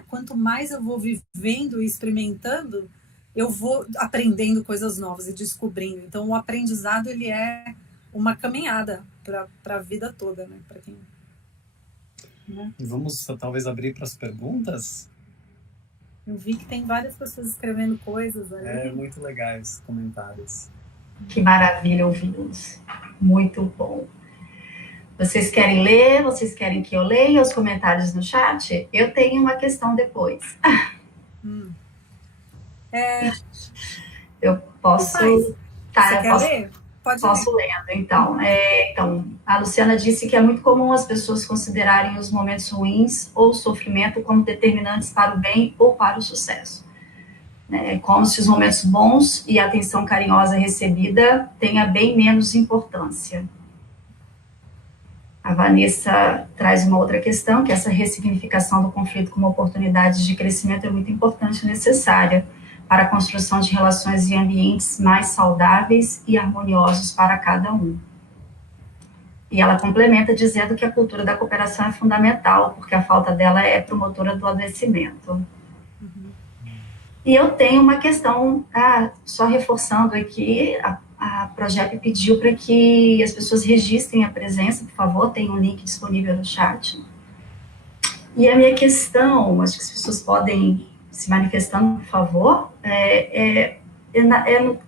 quanto mais eu vou vivendo e experimentando, eu vou aprendendo coisas novas e descobrindo. Então, o aprendizado, ele é uma caminhada para a vida toda, né? Para quem... Né? Vamos talvez abrir para as perguntas? Eu vi que tem várias pessoas escrevendo coisas ali. É muito legais os comentários. Que maravilha ouvi-los. Muito bom. Vocês querem ler? Vocês querem que eu leia os comentários no chat? Eu tenho uma questão depois. Eu posso... Tá, você quer ler? Posso lendo, então. Então, a Luciana disse que é muito comum as pessoas considerarem os momentos ruins ou o sofrimento como determinantes para o bem ou para o sucesso. Como se os momentos bons e a atenção carinhosa recebida tenha bem menos importância. A Vanessa traz uma outra questão, que essa ressignificação do conflito como oportunidade de crescimento é muito importante e necessária para a construção de relações e ambientes mais saudáveis e harmoniosos para cada um. E ela complementa dizendo que a cultura da cooperação é fundamental, porque a falta dela é promotora do adoecimento. E eu tenho uma questão, só reforçando aqui, a Progep pediu para que as pessoas registrem a presença, por favor, tem um link disponível no chat. E a minha questão, acho que as pessoas podem se manifestando, por favor,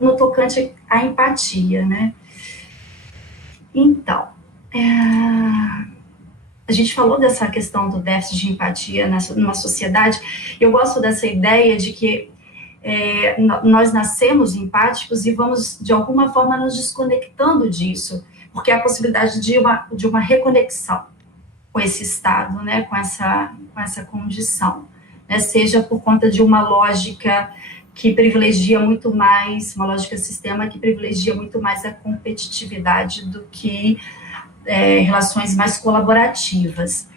no tocante à empatia, né? Então, a gente falou dessa questão do déficit de empatia numa sociedade. Eu gosto dessa ideia de que nós nascemos empáticos e vamos, de alguma forma, nos desconectando disso, porque há a possibilidade de uma reconexão com esse estado, né, com essa condição, né, seja por conta de uma lógica que privilegia muito mais, uma lógica sistema que privilegia muito mais a competitividade do que relações mais colaborativas.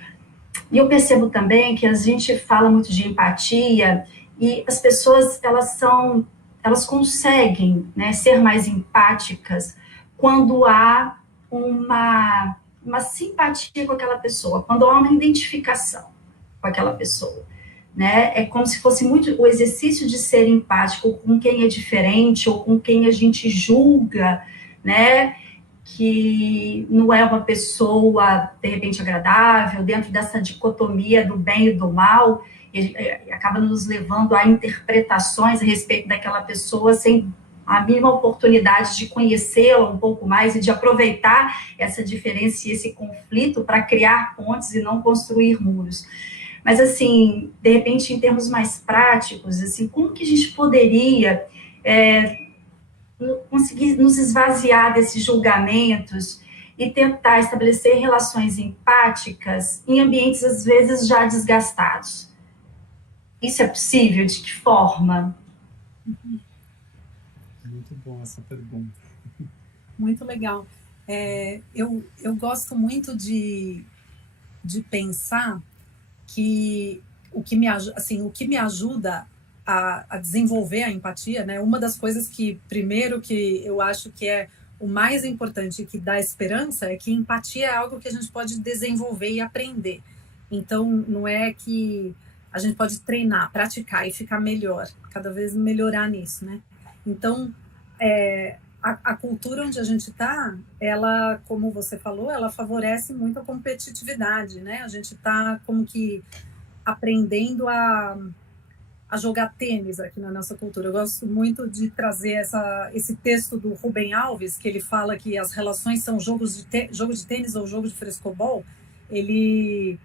E eu percebo também que a gente fala muito de empatia e as pessoas, elas conseguem, né, ser mais empáticas quando há uma simpatia com aquela pessoa, quando há uma identificação com aquela pessoa, né? É como se fosse muito o exercício de ser empático com quem é diferente ou com quem a gente julga, né? Que não é uma pessoa, de repente, agradável, dentro dessa dicotomia do bem e do mal, e acaba nos levando a interpretações a respeito daquela pessoa sem a mínima oportunidade de conhecê-la um pouco mais e de aproveitar essa diferença e esse conflito para criar pontes e não construir muros. Mas, assim, de repente, em termos mais práticos, assim, como que a gente poderia conseguir nos esvaziar desses julgamentos e tentar estabelecer relações empáticas em ambientes, às vezes, já desgastados? Isso é possível? De que forma? Muito boa essa pergunta. Muito legal. Eu gosto muito de pensar que o que me ajuda a desenvolver a empatia, né? Uma das coisas que eu acho que é o mais importante e que dá esperança é que empatia é algo que a gente pode desenvolver e aprender. Então, não é que a gente pode treinar, praticar e ficar melhor, cada vez melhorar nisso, né? Então, a cultura onde a gente está, ela, como você falou, ela favorece muito a competitividade, né? A gente está como que aprendendo a jogar tênis aqui na nossa cultura. Eu gosto muito de trazer esse texto do Rubem Alves, que ele fala que as relações são jogo de tênis ou jogo de frescobol. Ele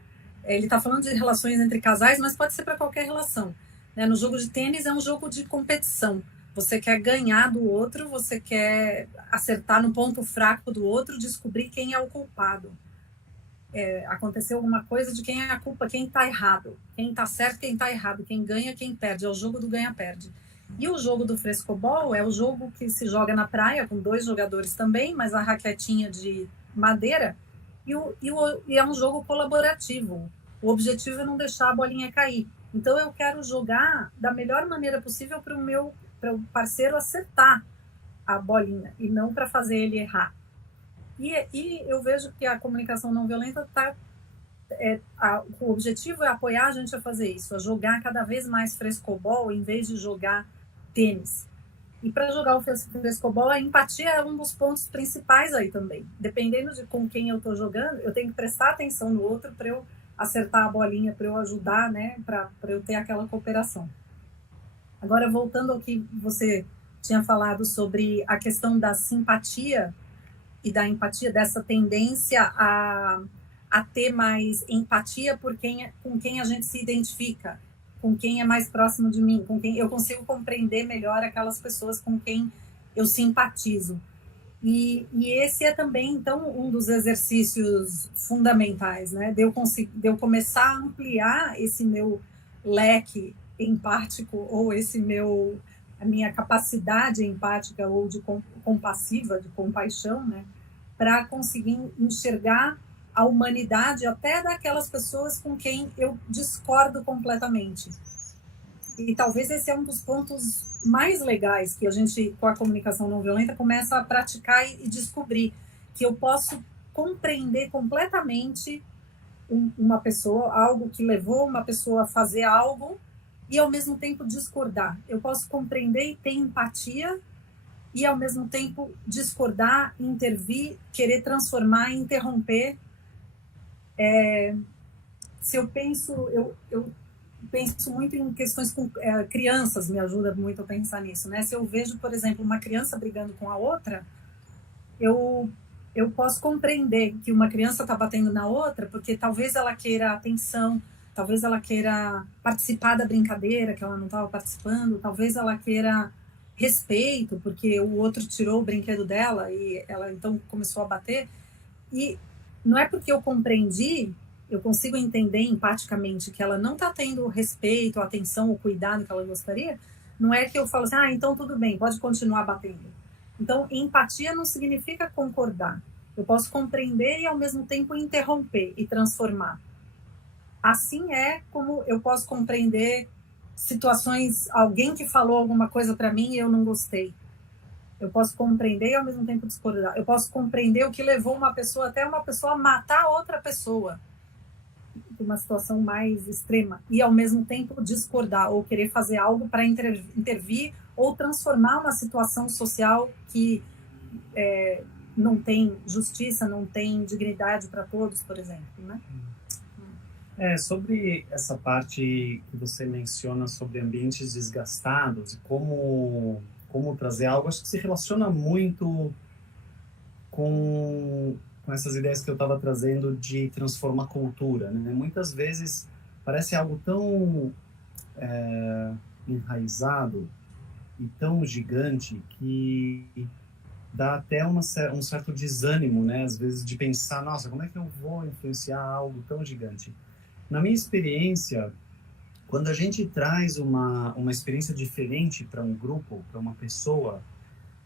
está falando de relações entre casais, mas pode ser para qualquer relação, né? No jogo de tênis é um jogo de competição. Você quer ganhar do outro, você quer acertar no ponto fraco do outro, descobrir quem é o culpado. Aconteceu alguma coisa, de quem é a culpa, quem está errado, quem está certo, quem está errado, quem ganha, quem perde. É o jogo do ganha-perde. E o jogo do frescobol é o jogo que se joga na praia, com 2 jogadores também, mas a raquetinha de madeira, E é um jogo colaborativo. O objetivo é não deixar a bolinha cair. Então eu quero jogar da melhor maneira possível para o parceiro acertar a bolinha e não para fazer ele errar. E eu vejo que a comunicação não violenta o objetivo é apoiar a gente a fazer isso, a jogar cada vez mais frescobol em vez de jogar tênis. E para jogar o frescobol, a empatia é um dos pontos principais aí também. Dependendo de com quem eu estou jogando, eu tenho que prestar atenção no outro para eu acertar a bolinha, para eu ajudar, né, para eu ter aquela cooperação. Agora, voltando ao que você tinha falado sobre a questão da simpatia e da empatia, dessa tendência a ter mais empatia com quem a gente se identifica, com quem é mais próximo de mim, com quem eu consigo compreender melhor aquelas pessoas com quem eu simpatizo. E esse é também, então, um dos exercícios fundamentais, né? De eu começar a ampliar esse meu leque empático, ou a minha capacidade empática, ou de compassiva, de compaixão, né? Para conseguir enxergar a humanidade até daquelas pessoas com quem eu discordo completamente. E talvez esse é um dos pontos mais legais que a gente, com a comunicação não violenta, começa a praticar e descobrir que eu posso compreender completamente uma pessoa, algo que levou uma pessoa a fazer algo, e ao mesmo tempo discordar. Eu posso compreender e ter empatia, e ao mesmo tempo discordar, intervir, querer transformar, interromper. Se eu penso, eu penso muito em questões com crianças, me ajuda muito a pensar nisso, né? Se eu vejo, por exemplo, uma criança brigando com a outra, eu posso compreender que uma criança está batendo na outra porque talvez ela queira atenção, talvez ela queira participar da brincadeira que ela não estava participando, talvez ela queira respeito porque o outro tirou o brinquedo dela e ela então começou a bater. E não é porque eu compreendi, eu consigo entender empaticamente que ela não está tendo o respeito, a atenção, o cuidado que ela gostaria, não é que eu falo assim, então tudo bem, pode continuar batendo. Então, empatia não significa concordar. Eu posso compreender e, ao mesmo tempo, interromper e transformar. Assim é como eu posso compreender situações, alguém que falou alguma coisa para mim e eu não gostei. Eu posso compreender e, ao mesmo tempo, discordar. Eu posso compreender o que levou uma pessoa, até uma pessoa, a matar outra pessoa, uma situação mais extrema, e ao mesmo tempo discordar ou querer fazer algo para intervir ou transformar uma situação social que não tem justiça, não tem dignidade para todos, por exemplo, né? Sobre essa parte que você menciona sobre ambientes desgastados e como trazer algo, acho que se relaciona muito com essas ideias que eu estava trazendo de transformar a cultura, né? Muitas vezes parece algo tão enraizado e tão gigante que dá até um certo desânimo, né? Às vezes de pensar, nossa, como é que eu vou influenciar algo tão gigante? Na minha experiência, quando a gente traz uma experiência diferente para um grupo, para uma pessoa,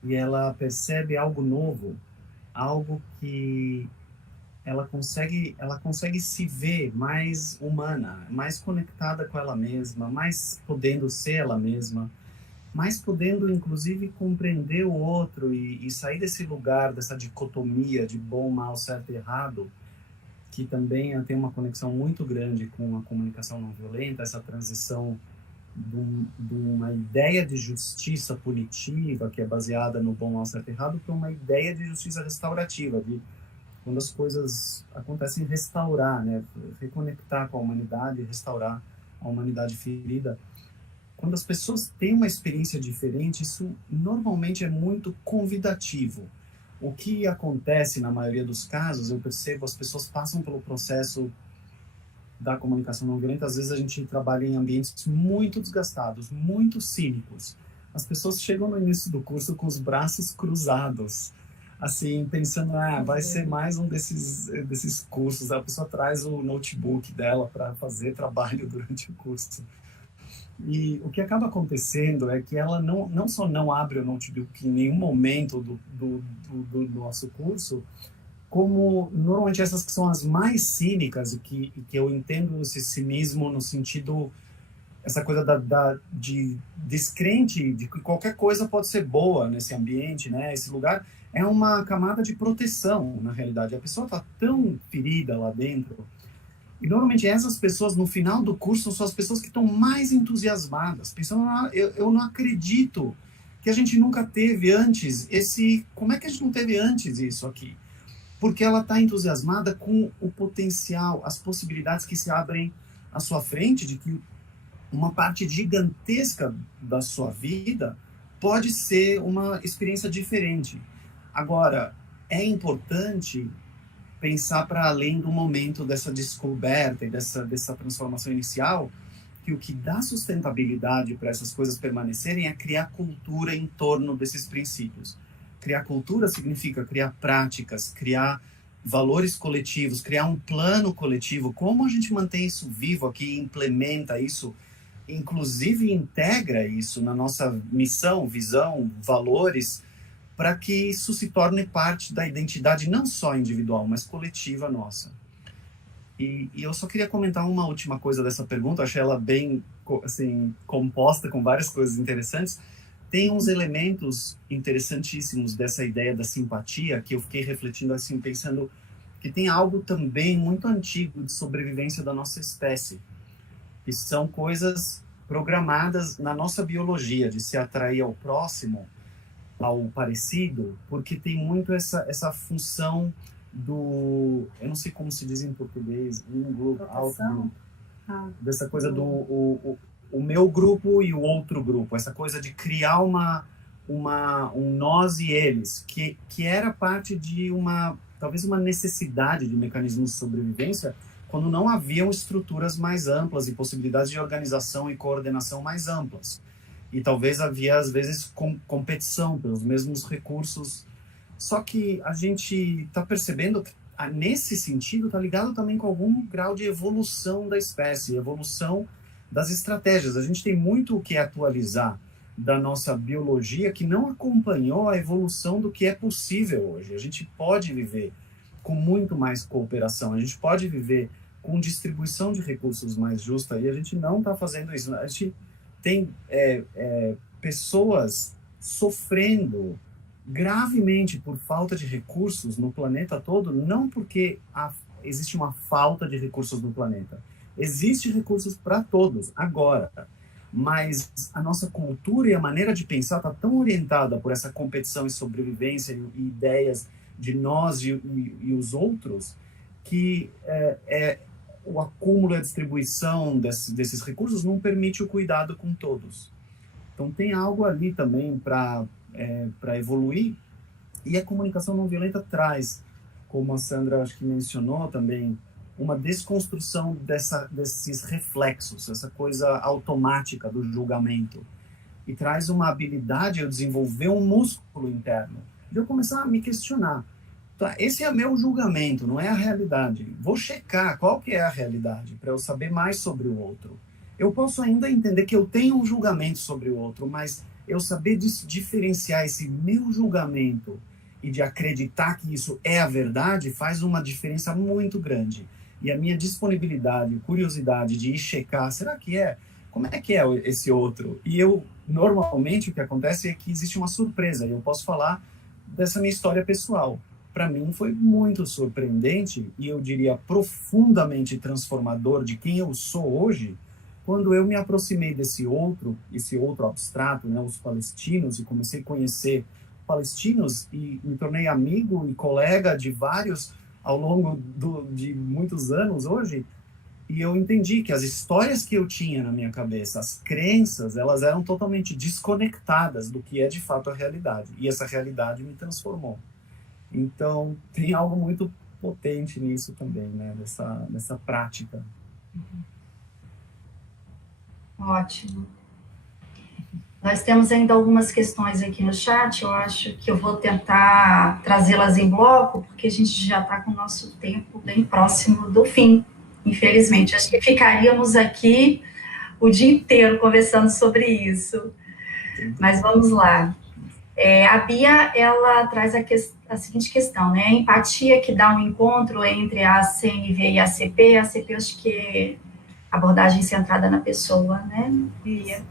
e ela percebe algo novo, algo que ela consegue se ver mais humana, mais conectada com ela mesma, mais podendo ser ela mesma, mais podendo, inclusive, compreender o outro e sair desse lugar, dessa dicotomia de bom, mal, certo e errado, que também tem uma conexão muito grande com a comunicação não violenta, essa transição de uma ideia de justiça punitiva, que é baseada no bom, mal, certo e errado, para uma ideia de justiça restaurativa, de quando as coisas acontecem, restaurar, né? Reconectar com a humanidade, restaurar a humanidade ferida. Quando as pessoas têm uma experiência diferente, isso normalmente é muito convidativo. O que acontece na maioria dos casos, eu percebo, as pessoas passam pelo processo da comunicação não violenta. Às vezes a gente trabalha em ambientes muito desgastados, muito cínicos. As pessoas chegam no início do curso com os braços cruzados, assim, pensando, vai ser mais um desses cursos. A pessoa traz o notebook dela para fazer trabalho durante o curso. E o que acaba acontecendo é que ela não só não abre o notebook em nenhum momento do nosso curso, como normalmente essas que são as mais cínicas, e que eu entendo esse cinismo no sentido, essa coisa de descrente de que qualquer coisa pode ser boa nesse ambiente, né? Esse lugar é uma camada de proteção, na realidade. A pessoa está tão ferida lá dentro. E normalmente essas pessoas, no final do curso, são as pessoas que estão mais entusiasmadas, pensando, eu não acredito que a gente nunca teve antes como é que a gente não teve antes isso aqui? Porque ela está entusiasmada com o potencial, as possibilidades que se abrem à sua frente, de que uma parte gigantesca da sua vida pode ser uma experiência diferente. Agora, é importante pensar para além do momento dessa descoberta e dessa transformação inicial, que o que dá sustentabilidade para essas coisas permanecerem é criar cultura em torno desses princípios. Criar cultura significa criar práticas, criar valores coletivos, criar um plano coletivo. Como a gente mantém isso vivo aqui, implementa isso, inclusive integra isso na nossa missão, visão, valores, para que isso se torne parte da identidade não só individual, mas coletiva nossa. E eu só queria comentar uma última coisa dessa pergunta, achei ela bem assim, composta, com várias coisas interessantes. Tem uns elementos interessantíssimos dessa ideia da simpatia, que eu fiquei refletindo assim, pensando que tem algo também muito antigo de sobrevivência da nossa espécie, que são coisas programadas na nossa biologia, de se atrair ao próximo, ao parecido, porque tem muito essa função do... Eu não sei como se diz em português, grupo, out-group. Dessa coisa do o meu grupo e o outro grupo, essa coisa de criar um nós e eles, que era parte de talvez uma necessidade de mecanismos de sobrevivência, quando não haviam estruturas mais amplas e possibilidades de organização e coordenação mais amplas. E talvez havia, às vezes, competição pelos mesmos recursos. Só que a gente está percebendo que, nesse sentido, está ligado também com algum grau de evolução da espécie, evolução das estratégias. A gente tem muito o que atualizar da nossa biologia que não acompanhou a evolução do que é possível hoje. A gente pode viver com muito mais cooperação, a gente pode viver com distribuição de recursos mais justa, e a gente não está fazendo isso. A gente tem pessoas sofrendo gravemente por falta de recursos no planeta todo, não porque existe uma falta de recursos no planeta. Existem recursos para todos, agora. Mas a nossa cultura e a maneira de pensar está tão orientada por essa competição e sobrevivência e ideias de nós e os outros, que o acúmulo e a distribuição desses recursos não permite o cuidado com todos. Então tem algo ali também para evoluir, e a comunicação não violenta traz, como a Sandra acho que mencionou também, uma desconstrução desses reflexos, essa coisa automática do julgamento, e traz uma habilidade, eu desenvolver um músculo interno, de eu começar a me questionar. Tá, esse é meu julgamento, não é a realidade. Vou checar qual que é a realidade, para eu saber mais sobre o outro. Eu posso ainda entender que eu tenho um julgamento sobre o outro, mas eu saber diferenciar esse meu julgamento e de acreditar que isso é a verdade faz uma diferença muito grande. E a minha disponibilidade, curiosidade de ir checar, será que é? Como é que é esse outro? E normalmente, o que acontece é que existe uma surpresa, e eu posso falar dessa minha história pessoal. Para mim foi muito surpreendente, e eu diria profundamente transformador de quem eu sou hoje, quando eu me aproximei esse outro abstrato, né, os palestinos, e comecei a conhecer palestinos, e me tornei amigo e colega de vários ao longo de muitos anos hoje, e eu entendi que as histórias que eu tinha na minha cabeça, as crenças, elas eram totalmente desconectadas do que é de fato a realidade, e essa realidade me transformou. Então, tem algo muito potente nisso também, né, nessa prática. Ótimo. Nós temos ainda algumas questões aqui no chat, eu acho que eu vou tentar trazê-las em bloco, porque a gente já está com o nosso tempo bem próximo do fim, infelizmente. Acho que ficaríamos aqui o dia inteiro conversando sobre isso. Mas vamos lá. A Bia, ela traz a seguinte questão, né? A empatia que dá um encontro entre a CNV e a ACP. A ACP, acho que é abordagem centrada na pessoa, né, Bia?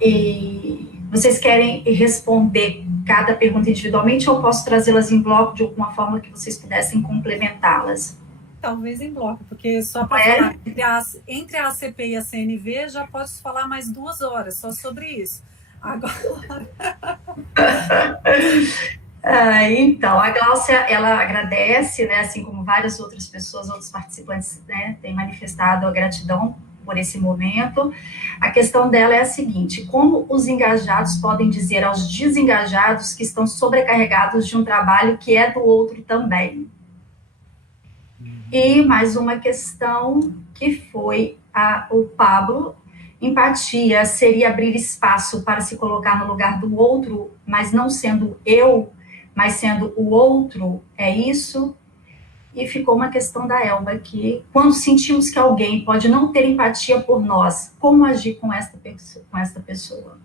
E vocês querem responder cada pergunta individualmente ou posso trazê-las em bloco de alguma forma que vocês pudessem complementá-las? Talvez em bloco, porque só para falar entre a ACP e a CNV já posso falar mais 2 horas só sobre isso. Agora... Então, a Gláucia, ela agradece, né, assim como várias outras pessoas, outros participantes, né, têm manifestado a gratidão por esse momento. A questão dela é a seguinte: como os engajados podem dizer aos desengajados que estão sobrecarregados de um trabalho que é do outro também? E mais uma questão que foi o Pablo: empatia seria abrir espaço para se colocar no lugar do outro, mas não sendo eu, mas sendo o outro, é isso? E ficou uma questão da Elba aqui: quando sentimos que alguém pode não ter empatia por nós, como agir com esta pessoa?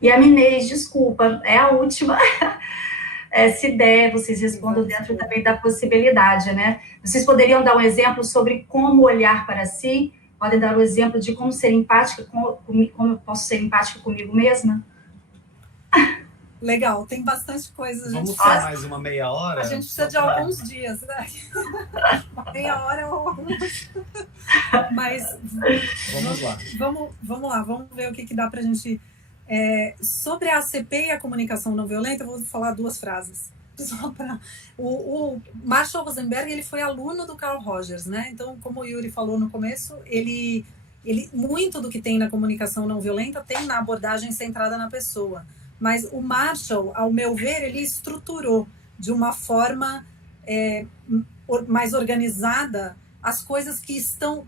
E a Minês, desculpa, é a última. Se der, vocês respondam dentro também da possibilidade, né? Vocês poderiam dar um exemplo sobre como olhar para si? Podem dar um exemplo de como ser empática, como eu posso ser empática comigo mesma? Legal, tem bastante coisa. Vamos ter mais uma meia hora? A gente precisa de alguns dias, né? Meia hora ou... Mas vamos lá. Vamos lá, vamos ver o que dá para a gente... sobre a ACP e a comunicação não violenta, eu vou falar 2 frases. O Marshall Rosenberg, ele foi aluno do Carl Rogers, né? Então, como o Yuri falou no começo, ele muito do que tem na comunicação não violenta tem na abordagem centrada na pessoa. Mas o Marshall, ao meu ver, ele estruturou de uma forma mais organizada as coisas que estão...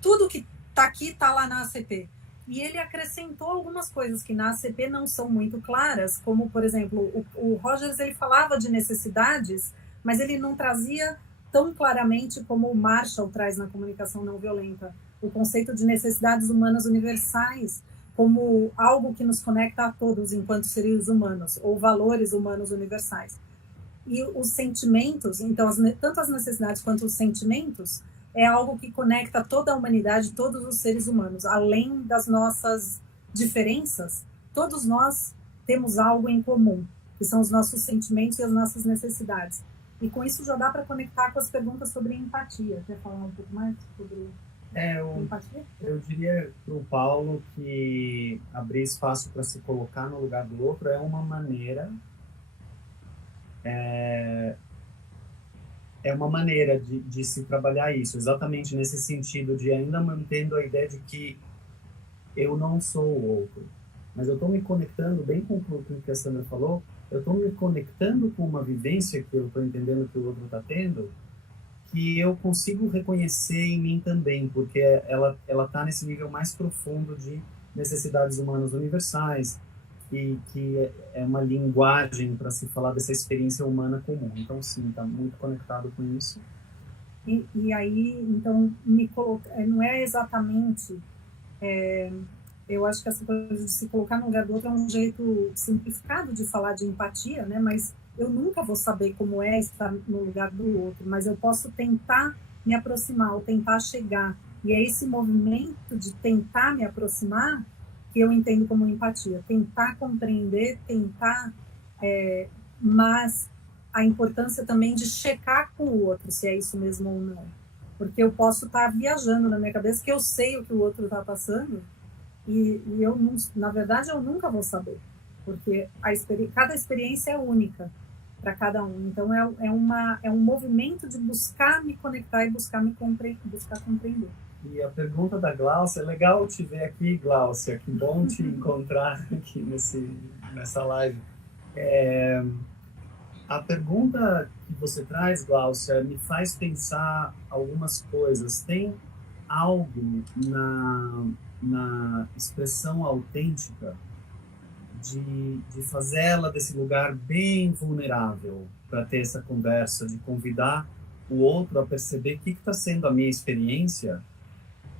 tudo que está aqui está lá na ACP. E ele acrescentou algumas coisas que na ACP não são muito claras, como, por exemplo, o Rogers, ele falava de necessidades, mas ele não trazia tão claramente como o Marshall traz na comunicação não violenta, o conceito de necessidades humanas universais, como algo que nos conecta a todos enquanto seres humanos, ou valores humanos universais. E os sentimentos, então, tanto as necessidades quanto os sentimentos, é algo que conecta toda a humanidade, todos os seres humanos. Além das nossas diferenças, todos nós temos algo em comum, que são os nossos sentimentos e as nossas necessidades. E com isso já dá para conectar com as perguntas sobre empatia. Quer falar um pouco mais sobre empatia? Eu diria para o Paulo que abrir espaço para se colocar no lugar do outro é uma maneira... É uma maneira de se trabalhar isso, exatamente nesse sentido de ainda mantendo a ideia de que eu não sou o outro, mas eu estou me conectando, bem com o que a Sandra falou, eu estou me conectando com uma vivência que eu estou entendendo que o outro está tendo, que eu consigo reconhecer em mim também, porque ela está nesse nível mais profundo de necessidades humanas universais, e que é uma linguagem para se falar dessa experiência humana comum. Então, sim, está muito conectado com isso. E aí, então, não é exatamente... eu acho que essa coisa de se colocar no lugar do outro é um jeito simplificado de falar de empatia, né? Mas eu nunca vou saber como é estar no lugar do outro, mas eu posso tentar me aproximar, ou tentar chegar. E é esse movimento de tentar me aproximar que eu entendo como empatia, tentar compreender, mas a importância também de checar com o outro se é isso mesmo ou não, porque eu posso estar viajando na minha cabeça que eu sei o que o outro está passando e eu não, na verdade eu nunca vou saber, porque cada experiência é única para cada um, então é um movimento de buscar me conectar e buscar compreender. E a pergunta da Gláucia, é legal te ver aqui, Gláucia, que bom te encontrar aqui nessa live. A pergunta que você traz, Gláucia, me faz pensar algumas coisas. Tem algo na expressão autêntica de fazer ela desse lugar bem vulnerável para ter essa conversa, de convidar o outro a perceber o que está sendo a minha experiência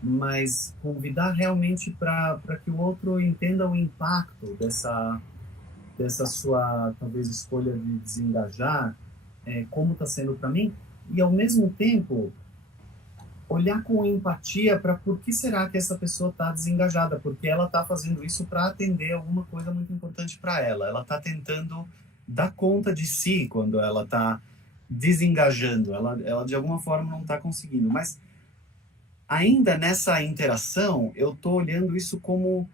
mas convidar realmente para que o outro entenda o impacto dessa sua, talvez, escolha de desengajar, como está sendo para mim, e ao mesmo tempo olhar com empatia para por que será que essa pessoa está desengajada, porque ela está fazendo isso para atender alguma coisa muito importante para ela. Ela está tentando dar conta de si quando ela está desengajando. Ela de alguma forma não está conseguindo. Mas ainda nessa interação, eu estou olhando isso como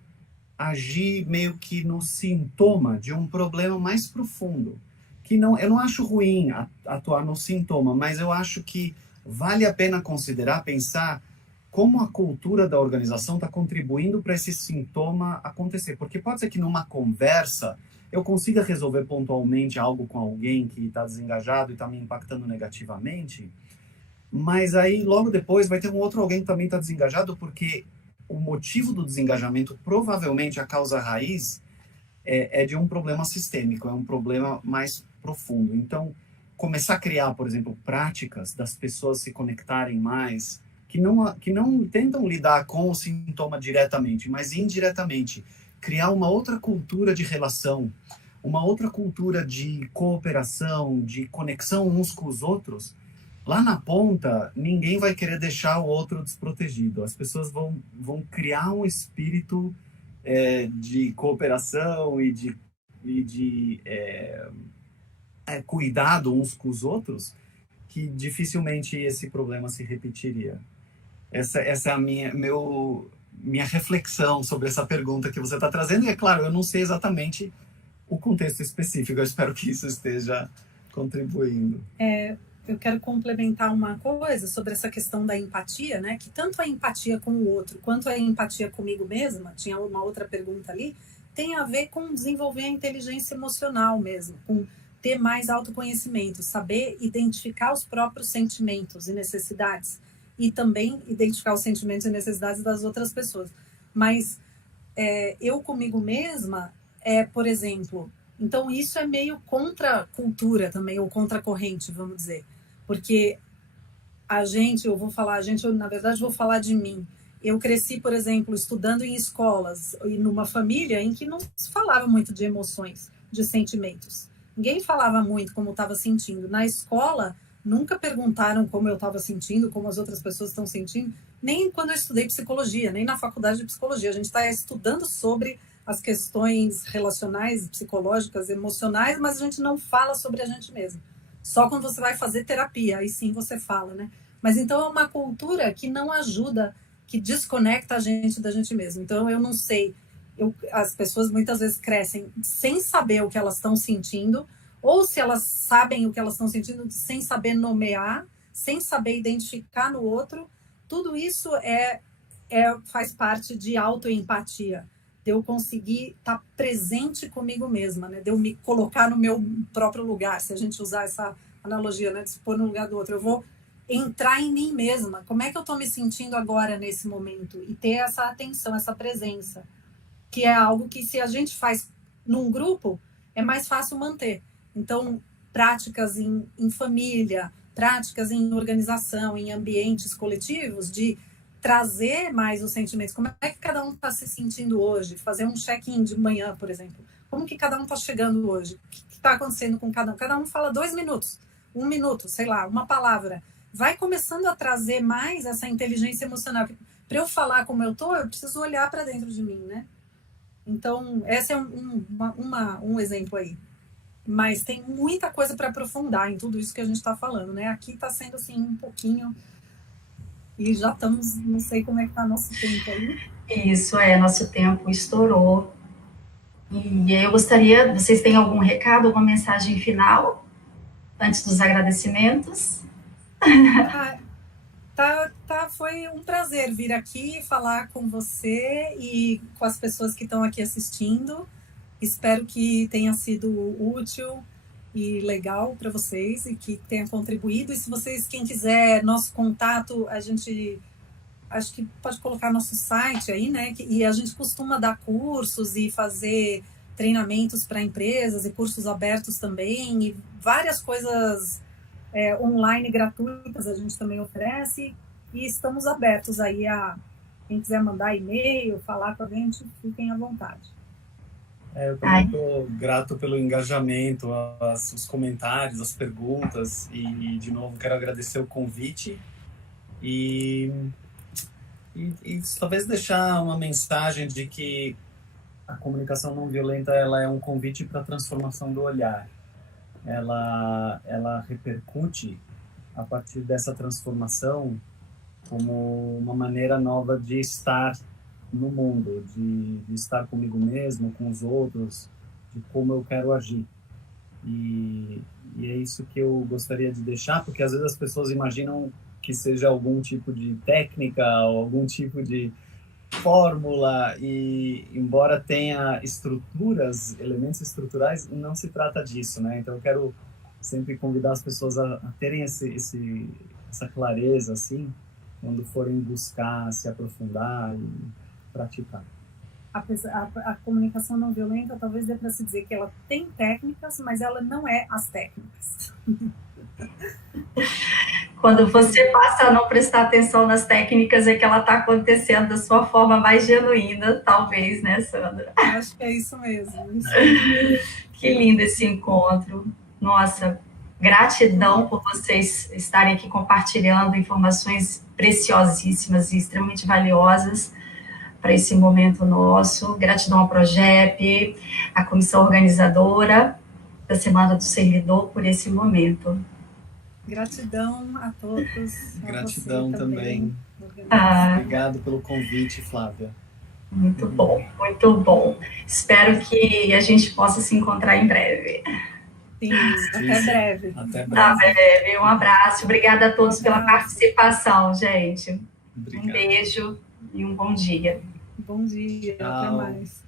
agir meio que no sintoma de um problema mais profundo. Que não, eu não acho ruim atuar no sintoma, mas eu acho que vale a pena considerar, pensar como a cultura da organização está contribuindo para esse sintoma acontecer. Porque pode ser que numa conversa eu consiga resolver pontualmente algo com alguém que está desengajado e está me impactando negativamente, mas aí logo depois vai ter um outro alguém que também está desengajado, porque o motivo do desengajamento, provavelmente a causa raiz, é de um problema sistêmico, é um problema mais profundo. Então, começar a criar, por exemplo, práticas das pessoas se conectarem mais, que não tentam lidar com o sintoma diretamente, mas indiretamente. Criar uma outra cultura de relação, uma outra cultura de cooperação, de conexão uns com os outros. Lá na ponta, ninguém vai querer deixar o outro desprotegido. As pessoas vão criar um espírito de cooperação e de cuidado uns com os outros, que dificilmente esse problema se repetiria. Essa é a minha reflexão sobre essa pergunta que você está trazendo. E é claro, eu não sei exatamente o contexto específico. Eu espero que isso esteja contribuindo. Eu quero complementar uma coisa sobre essa questão da empatia, né? Que tanto a empatia com o outro quanto a empatia comigo mesma, tinha uma outra pergunta ali, tem a ver com desenvolver a inteligência emocional mesmo, com ter mais autoconhecimento, saber identificar os próprios sentimentos e necessidades e também identificar os sentimentos e necessidades das outras pessoas. Mas eu comigo mesma, por exemplo, então isso é meio contra a cultura também, ou contra a corrente, vamos dizer. Porque na verdade vou falar de mim. Eu cresci, por exemplo, estudando em escolas e numa família em que não se falava muito de emoções, de sentimentos. Ninguém falava muito como estava sentindo. Na escola, nunca perguntaram como eu estava sentindo, como as outras pessoas estão sentindo, nem quando eu estudei psicologia, nem na faculdade de psicologia. A gente está estudando sobre as questões relacionais, psicológicas, emocionais, mas a gente não fala sobre a gente mesmo. Só quando você vai fazer terapia, aí sim você fala, né? Mas então é uma cultura que não ajuda, que desconecta a gente da gente mesmo. Então eu não sei, as pessoas muitas vezes crescem sem saber o que elas estão sentindo, ou se elas sabem o que elas estão sentindo, sem saber nomear, sem saber identificar no outro. Tudo isso faz parte de autoempatia, de eu conseguir estar presente comigo mesma, né? De eu me colocar no meu próprio lugar, se a gente usar essa analogia, né? De se pôr no lugar do outro. Eu vou entrar em mim mesma. Como é que eu estou me sentindo agora, nesse momento? E ter essa atenção, essa presença, que é algo que, se a gente faz num grupo, é mais fácil manter. Então, práticas em família, práticas em organização, em ambientes coletivos, de trazer mais os sentimentos. Como é que cada um está se sentindo hoje? Fazer um check-in de manhã, por exemplo. Como que cada um está chegando hoje? O que está acontecendo com cada um? Cada um fala 2 minutos, 1 minuto, sei lá, uma palavra. Vai começando a trazer mais essa inteligência emocional. Para eu falar como eu estou, eu preciso olhar para dentro de mim, né? Então, esse é um exemplo aí. Mas tem muita coisa para aprofundar em tudo isso que a gente está falando, né? Aqui está sendo assim um pouquinho... E já estamos, não sei como é que está nosso tempo aí. Isso, nosso tempo estourou. E eu gostaria, vocês têm algum recado, alguma mensagem final, antes dos agradecimentos? Foi um prazer vir aqui falar com você e com as pessoas que estão aqui assistindo. Espero que tenha sido útil e legal para vocês e que tenha contribuído. E se vocês, quem quiser nosso contato, a gente acho que pode colocar nosso site aí, né? E a gente costuma dar cursos e fazer treinamentos para empresas e cursos abertos também, e várias coisas online gratuitas a gente também oferece, e estamos abertos aí a Quem quiser mandar e-mail, falar com a gente, fiquem à vontade. Eu também estou grato pelo engajamento, os comentários, as perguntas, e de novo quero agradecer o convite e talvez deixar uma mensagem de que a comunicação não violenta ela é um convite para a transformação do olhar. Ela repercute a partir dessa transformação como uma maneira nova de estar no mundo, de estar comigo mesmo, com os outros, de como eu quero agir. E é isso que eu gostaria de deixar, porque às vezes as pessoas imaginam que seja algum tipo de técnica ou algum tipo de fórmula, e embora tenha estruturas, elementos estruturais, não se trata disso, né? Então eu quero sempre convidar as pessoas a terem essa clareza, assim, quando forem buscar se aprofundar e praticar. A comunicação não violenta, talvez dê para se dizer que ela tem técnicas, mas ela não é as técnicas. Quando você passa a não prestar atenção nas técnicas, é que ela está acontecendo da sua forma mais genuína, talvez, né, Sandra? Eu acho que é isso mesmo. Que lindo esse encontro. Nossa, gratidão por vocês estarem aqui compartilhando informações preciosíssimas e extremamente valiosas para esse momento nosso. Gratidão ao Progep, à comissão organizadora da Semana do Servidor por esse momento. Gratidão a todos. Gratidão também. Obrigado pelo convite, Flávia. Muito bom, muito bom. Espero que a gente possa se encontrar em breve. Sim, até breve. Até breve. Um abraço. Obrigada a todos pela participação, gente. Obrigado. Um beijo e um bom dia. Bom dia. Tchau. Até mais.